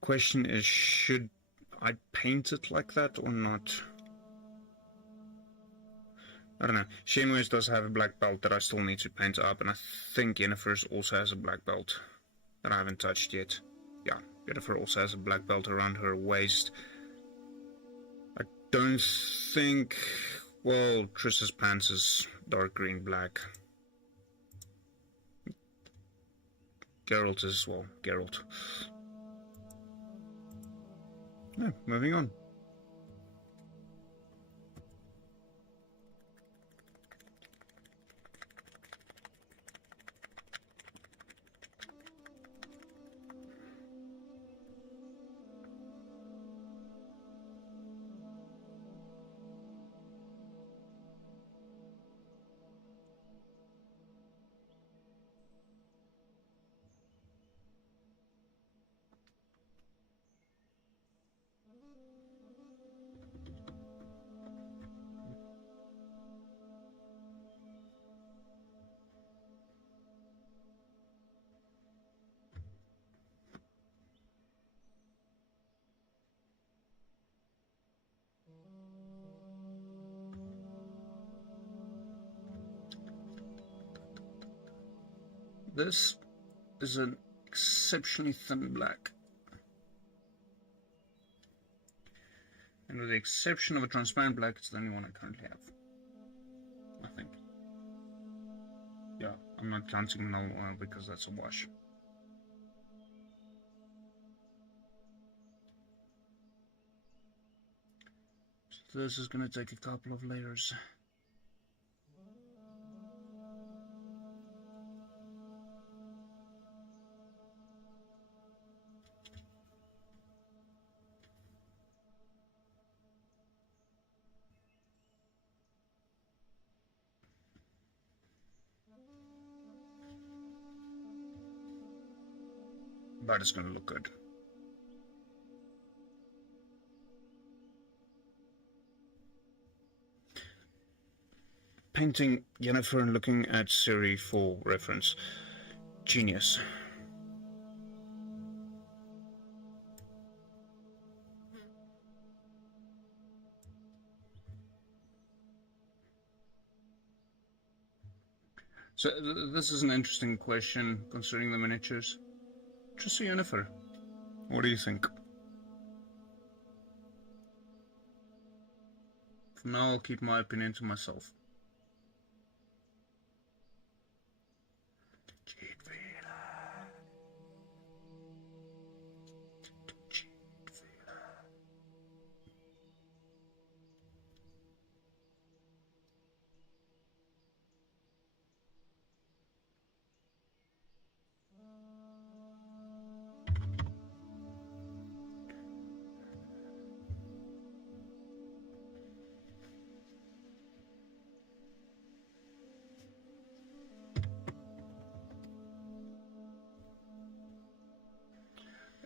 Question is, should I paint it like that or not? I don't know. Shaneways does have a black belt that I still need to paint up, and I think Yennefer's also has a black belt that I haven't touched yet. Yeah, Yennefer also has a black belt around her waist. I don't think... Well, Triss's pants is dark green black. Geralt is, well, Geralt. Yeah, moving on. This is an exceptionally thin black. And with the exception of a transparent black, it's the only one I currently have. I think. Yeah, I'm not counting null oil because that's a wash. So this is going to take a couple of layers. But it's going to look good. Painting Yennefer and looking at Ciri for reference. Genius. So this is an interesting question concerning the miniatures. Triss or Yennefer? What do you think? For now, I'll keep my opinion to myself.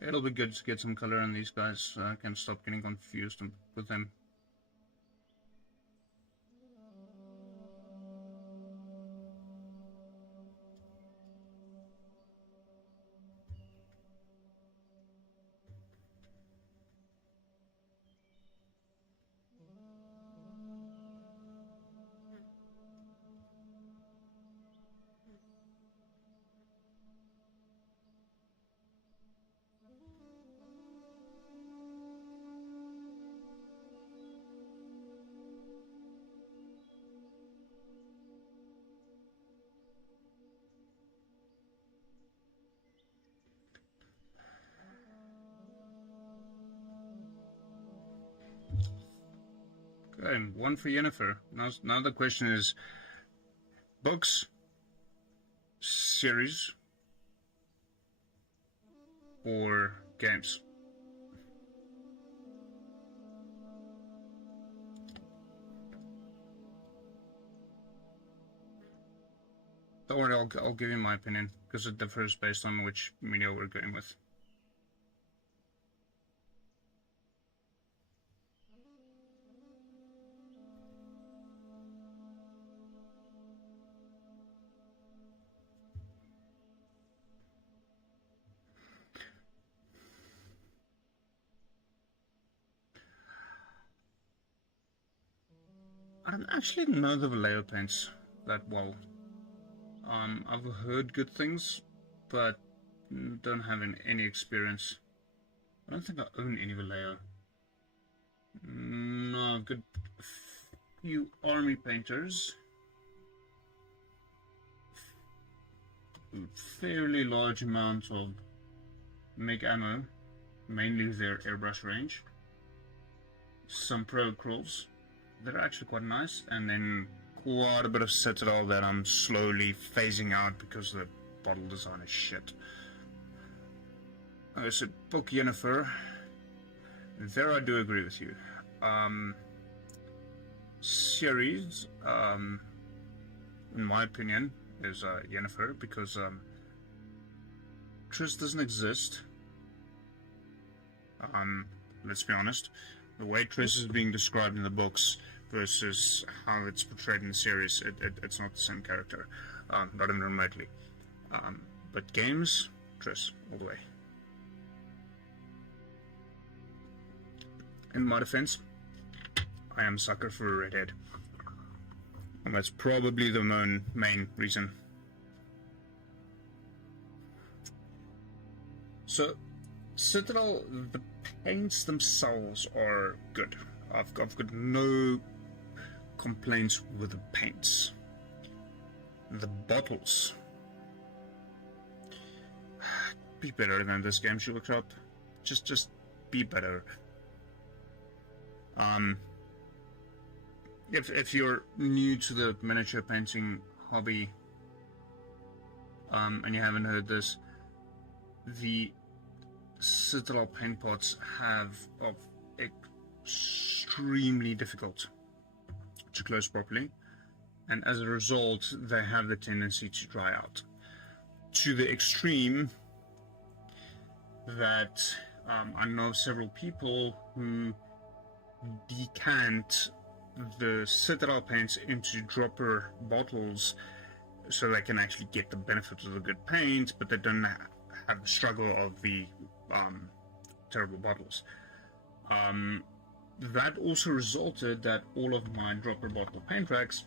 It'll be good to get some color on these guys so I can stop getting confused with them. Okay, one for Yennefer. Now the question is, books, series, or games? Don't worry, I'll give you my opinion, because it differs based on which media we're going with. I don't actually know the Vallejo paints that well. I've heard good things, but don't have any experience. I don't think I own any Vallejo. No, I've got a few army painters. Fairly large amount of MIG ammo, mainly their airbrush range. Some pro crawls. They're actually quite nice, and then quite a bit of Citadel that I'm slowly phasing out because the bottle design is shit. Okay, so book Yennefer. There I do agree with you. Series, in my opinion, is Yennefer, because Triss doesn't exist. Let's be honest. The way Triss is being described in the books versus how it's portrayed in the series, it's not the same character, not even remotely. But games, Triss, all the way. In my defense, I am a sucker for a redhead. And that's probably the main reason. So, Citadel, the paints themselves are good. I've got no complaints with the paints. The bottles, be better than this game, Sugar Crop. Just be better. If you're new to the miniature painting hobby, and you haven't heard this, the Citadel paint pots are extremely difficult to close properly, and as a result they have the tendency to dry out to the extreme that I know of several people who decant the Citadel paints into dropper bottles so they can actually get the benefit of the good paint, but they don't have the struggle of the terrible bottles. That also resulted that all of my dropper bottle paint racks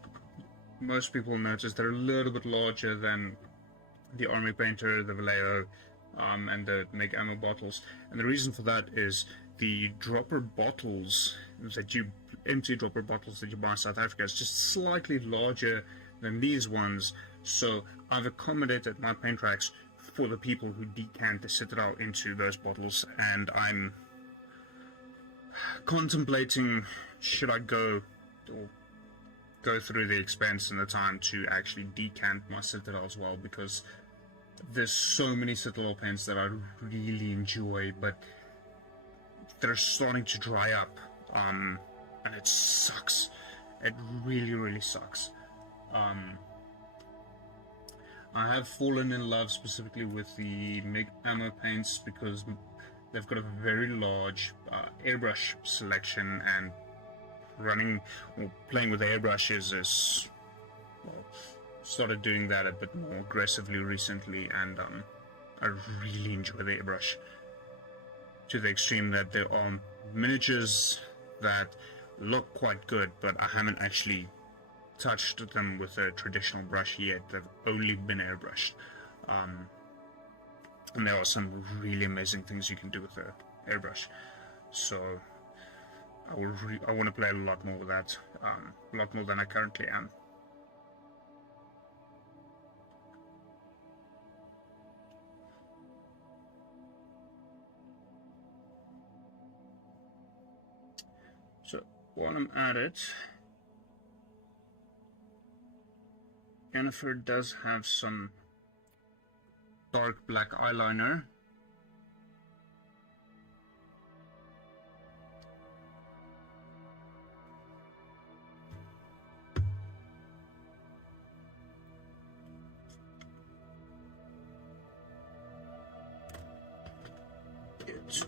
most people notice they're a little bit larger than the Army Painter, the Vallejo, and the Make Ammo bottles. And the reason for that is the dropper bottles empty dropper bottles that you buy in South Africa is just slightly larger than these ones. So I've accommodated my paint racks for the people who decant the Citadel into those bottles, and I'm contemplating should I go through the expense and the time to actually decant my Citadel as well, because there's so many Citadel paints that I really enjoy, but they're starting to dry up, and it sucks. It really sucks. I have fallen in love specifically with the MIG ammo paints because they've got a very large airbrush selection, and running or playing with airbrushes is, well, started doing that a bit more aggressively recently, and I really enjoy the airbrush to the extreme that there are miniatures that look quite good, but I haven't actually touched them with a traditional brush yet. They've only been airbrushed, and there are some really amazing things you can do with the airbrush. So I want to play a lot more with that, a lot more than I currently am. So while I'm at it, E04 does have some dark black eyeliner. Get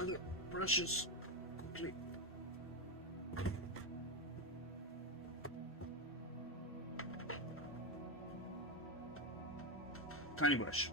other brushes quickly. Tiny brush.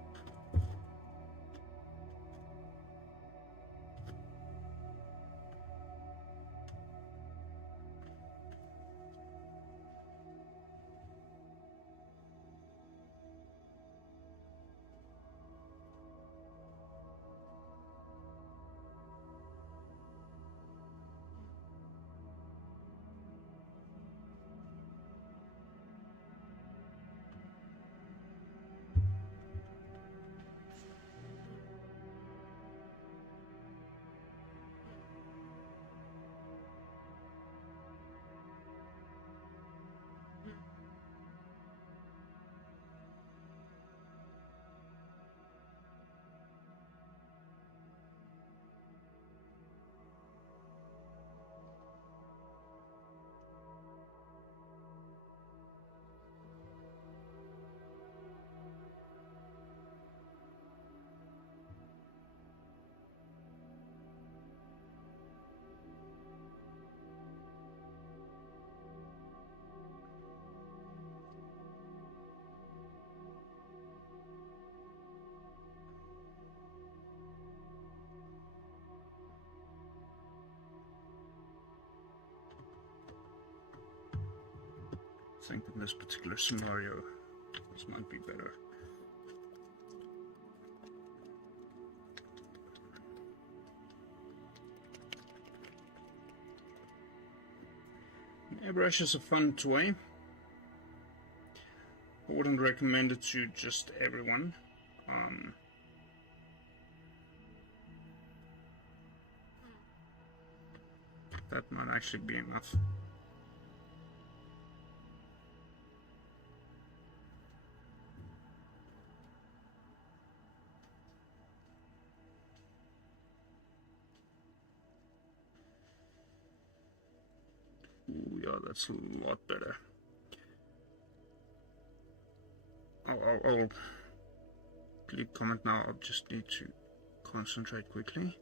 I think in this particular scenario, this might be better. An airbrush is a fun toy. I wouldn't recommend it to just everyone. That might actually be enough. Ooh, yeah, that's a lot better. I'll click comment now. I'll just need to concentrate quickly.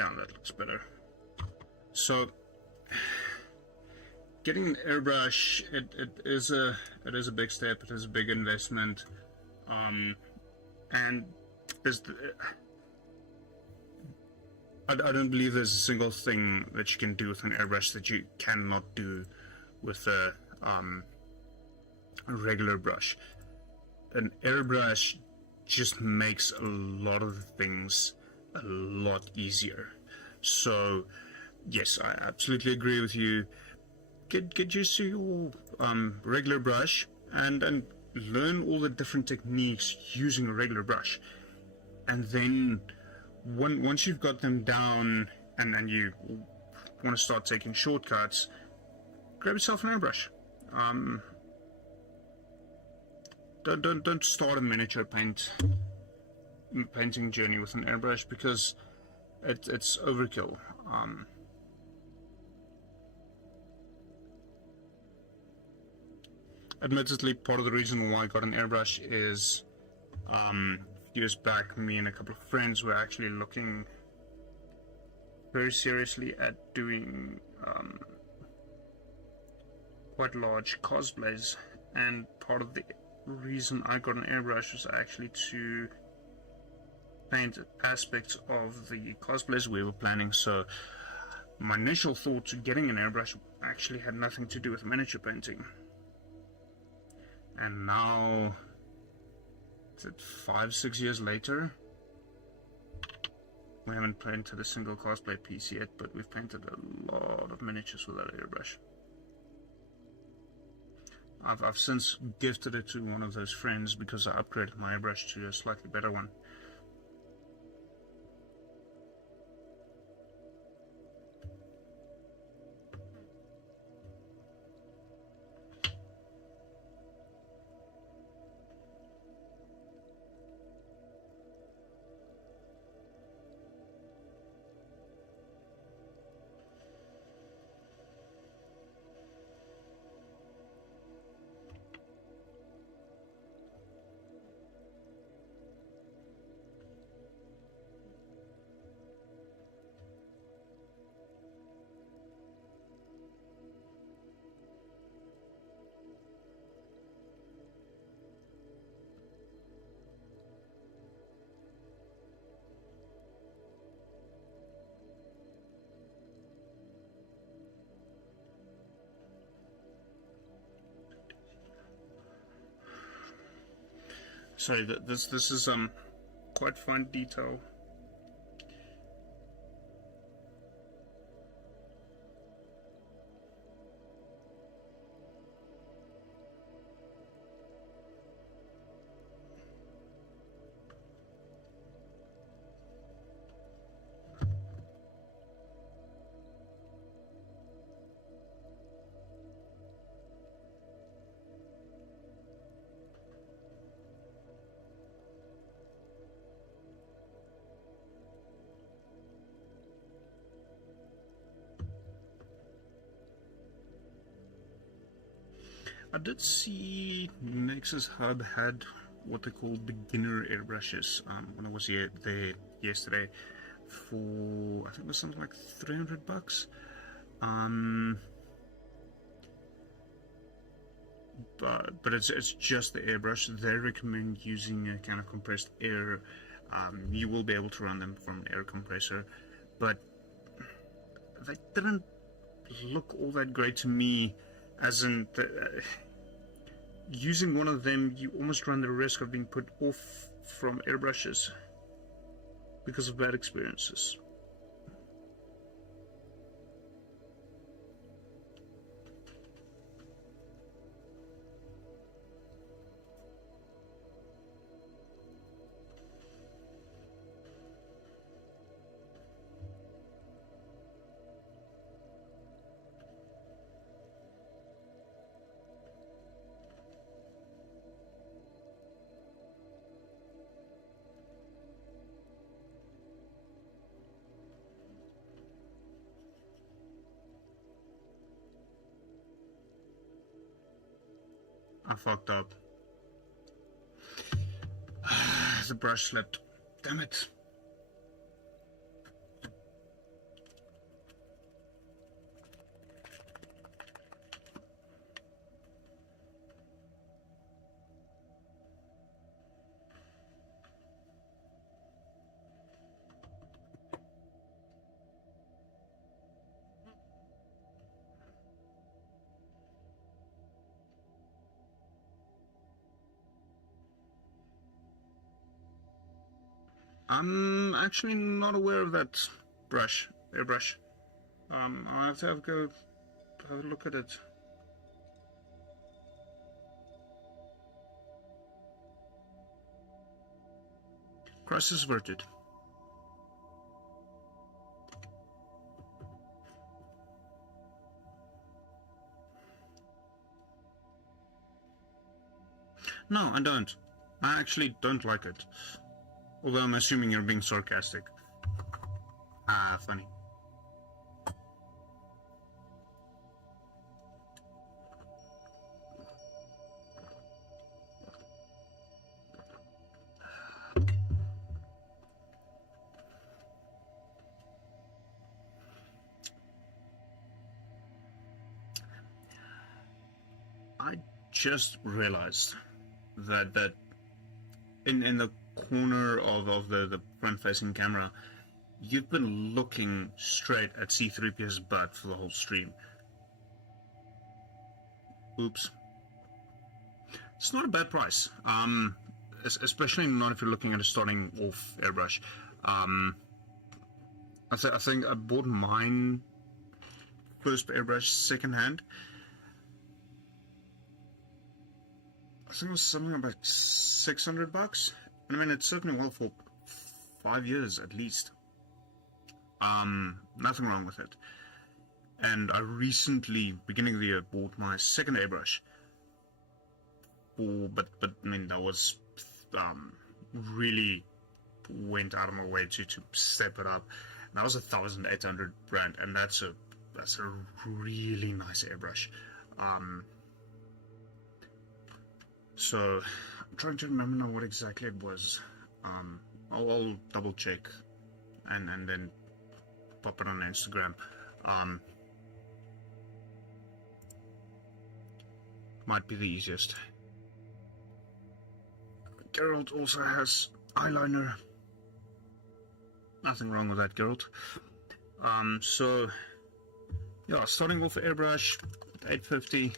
Yeah, that looks better. So, getting an airbrush, it is a big step. It is a big investment, and there's I don't believe there's a single thing that you can do with an airbrush that you cannot do with a regular brush. An airbrush just makes a lot of things a lot easier. So yes, I absolutely agree with you. Get used to your regular brush and learn all the different techniques using a regular brush, and then once you've got them down and you want to start taking shortcuts, grab yourself an airbrush. Don't start a miniature painting journey with an airbrush, because it's overkill. Admittedly, part of the reason why I got an airbrush is years back, me and a couple of friends were actually looking very seriously at doing quite large cosplays, and part of the reason I got an airbrush was actually to paint aspects of the cosplays we were planning. So my initial thought to getting an airbrush actually had nothing to do with miniature painting, and now, is it 5-6 years later, we haven't painted a single cosplay piece yet, but we've painted a lot of miniatures with that airbrush. I've since gifted it to one of those friends because I upgraded my airbrush to a slightly better one. Sorry, this is quite fine detail. I did see Nexus Hub had what they call beginner airbrushes when I was there yesterday for, I think it was something like $300. But it's just the airbrush. They recommend using a kind of compressed air. You will be able to run them from an air compressor, but they didn't look all that great to me. As in, using one of them, you almost run the risk of being put off from airbrushes because of bad experiences. I fucked up. The brush slipped. Damn it. I'm actually not aware of that airbrush. I'll have to have a look at it. Crisis averted. No, I don't. I actually don't like it. Although I'm assuming you're being sarcastic. Ah, funny. I just realized that in the corner of the front-facing camera, you've been looking straight at C3PS's butt for the whole stream. Oops. It's not a bad price. Especially not if you're looking at a starting off airbrush. I think I bought mine first airbrush secondhand. I think it was something about $600, and I mean it served me well for 5 years at least. Nothing wrong with it. And I recently, beginning of the year, bought my second airbrush. But I mean that was really went out of my way to step it up. And that was 1,800 rand, and that's a really nice airbrush. So I'm trying to remember now what exactly it was. I'll double check and then pop it on Instagram. Might be the easiest. Geralt also has eyeliner. Nothing wrong with that, Geralt. So yeah, starting off airbrush at 850.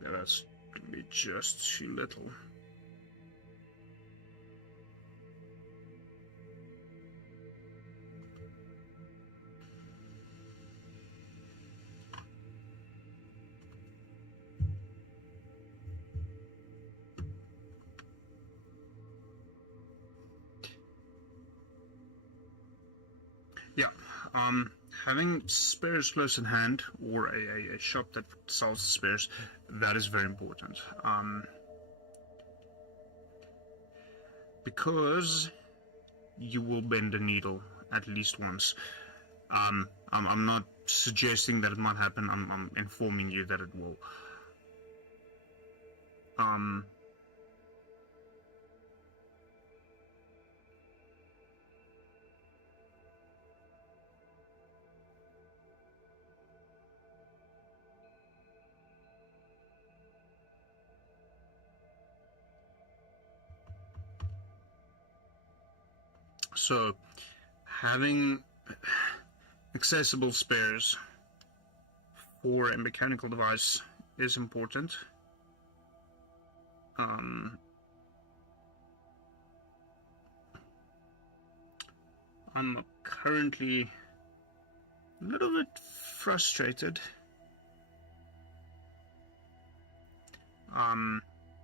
Okay, that's gonna be just too little. Yeah, having spares close in hand, or a shop that sells spares, that is very important. Because you will bend a needle at least once. I'm not suggesting that it might happen. I'm informing you that it will. So, having accessible spares for a mechanical device is important. I'm currently a little bit frustrated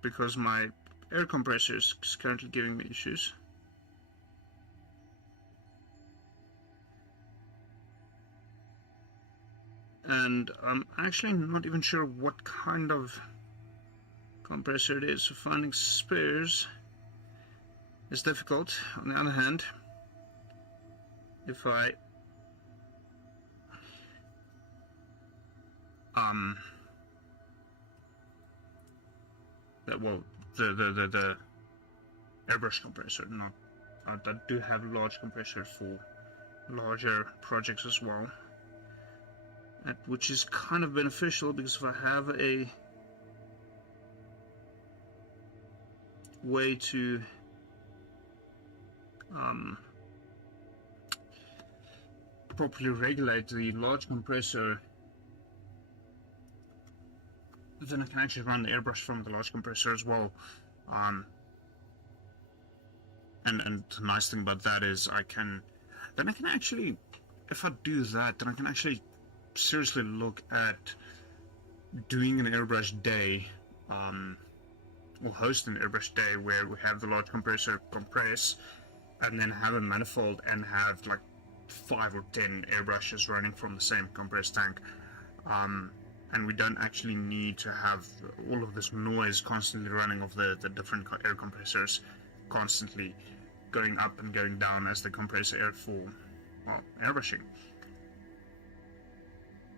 because my air compressor is currently giving me issues. And I'm actually not even sure what kind of compressor it is, so finding spares is difficult. On the other hand, if I the airbrush compressor. Not I do have large compressor for larger projects as well, which is kind of beneficial, because if I have a way to properly regulate the large compressor, then I can actually run the airbrush from the large compressor as well. And the nice thing about that is I can actually, if I do that, then I can actually seriously look at doing an airbrush day, or host an airbrush day where we have the large compressor compress, and then have a manifold and have like 5 or 10 airbrushes running from the same compressed tank. And we don't actually need to have all of this noise constantly running of the different air compressors constantly going up and going down as they compress air for, well, airbrushing.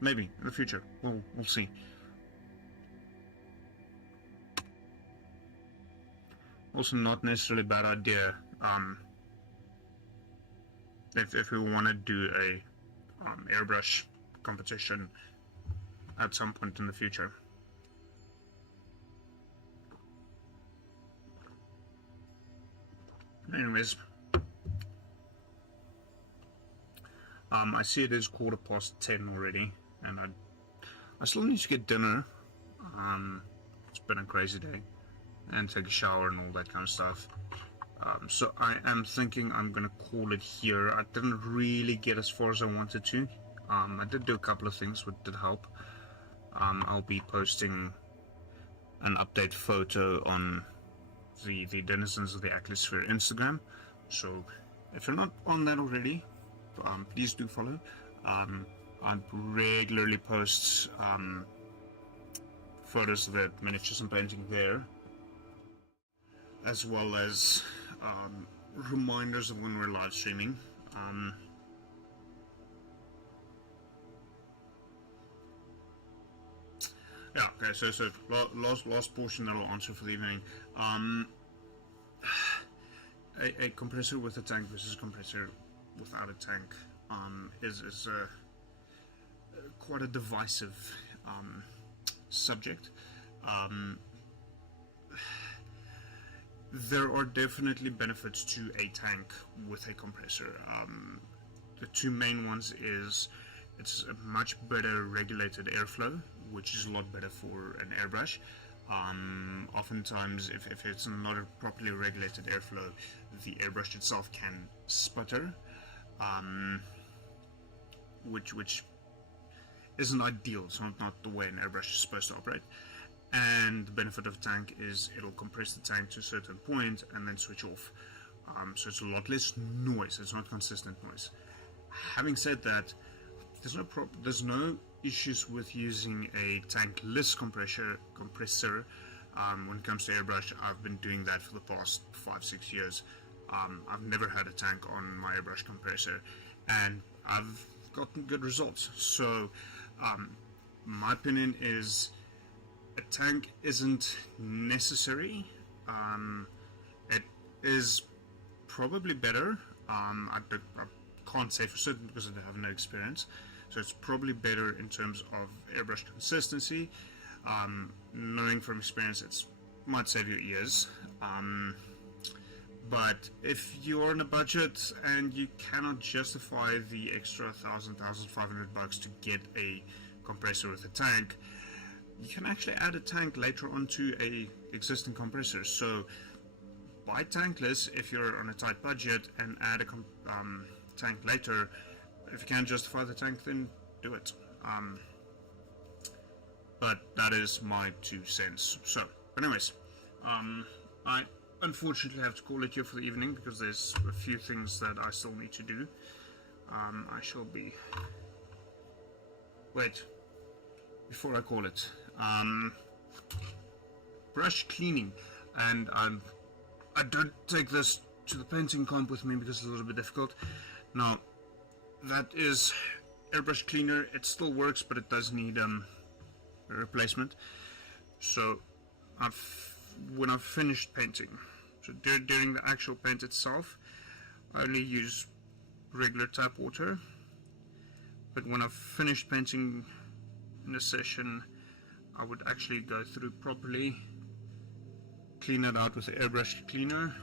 Maybe in the future, we'll see. Also, not necessarily a bad idea if we want to do a airbrush competition at some point in the future. Anyways, I see it is 10:15 already, and I still need to get dinner. It's been a crazy day, and take a shower and all that kind of stuff. So I am thinking I'm gonna call it here. I didn't really get as far as I wanted to. I did do a couple of things which did help. I'll be posting an update photo on the Denizens of the Atmosphere Instagram, so if you're not on that already, please do follow. I regularly post photos of the miniatures and painting there, as well as reminders of when we're live streaming. Yeah, okay, so last portion that I'll answer for the evening. A compressor with a tank versus a compressor without a tank is quite a divisive subject. There are definitely benefits to a tank with a compressor. The two main ones is it's a much better regulated airflow, which is a lot better for an airbrush. Oftentimes, if it's not a properly regulated airflow, the airbrush itself can sputter, which isn't ideal. It's not the way an airbrush is supposed to operate. And the benefit of a tank is it'll compress the tank to a certain point and then switch off. So it's a lot less noise. It's not consistent noise. Having said that, there's no issues with using a tankless compressor when it comes to airbrush. I've been doing that for the past 5-6 years. I've never had a tank on my airbrush compressor, and I've gotten good results. So my opinion is a tank isn't necessary. It is probably better. I can't say for certain because I have no experience. So it's probably better in terms of airbrush consistency. Knowing from experience, it might save you years. But if you're on a budget and you cannot justify the extra $1,500 to get a compressor with a tank, you can actually add a tank later onto a existing compressor. So buy tankless if you're on a tight budget, and add a tank later. If you can't justify the tank, then do it. But that is my 2 cents. So, but anyways, I unfortunately have to call it here for the evening because there's a few things that I still need to do. I shall be... Wait, before I call it, brush cleaning, and I don't take this to the painting comp with me because it's a little bit difficult. Now, that is airbrush cleaner. It still works, but it does need replacement. So when I've finished painting, so during the actual paint itself, I only use regular tap water. But when I've finished painting in a session, I would actually go through properly, clean it out with the airbrush cleaner.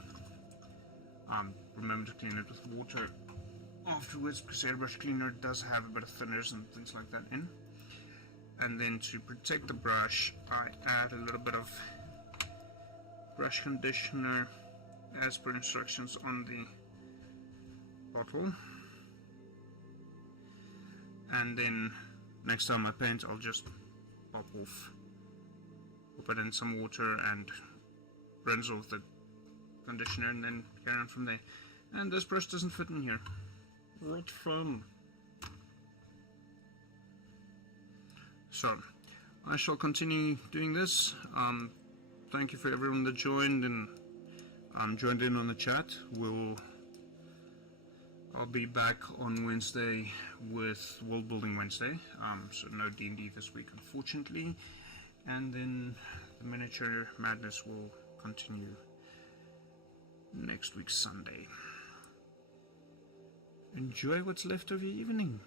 Remember to clean it with water afterwards, because the airbrush cleaner does have a bit of thinners and things like that in. And then to protect the brush, I add a little bit of brush conditioner as per instructions on the bottle. And then next time I paint, I'll just pop it in some water and rinse off the conditioner, and then carry on from there. And this brush doesn't fit in here. What fun! So I shall continue doing this. Thank you for everyone that joined and joined in on the chat. I'll be back on Wednesday with World Building Wednesday. So no D&D this week, unfortunately. And then the Miniature Madness will continue next week, Sunday. Enjoy what's left of your evening.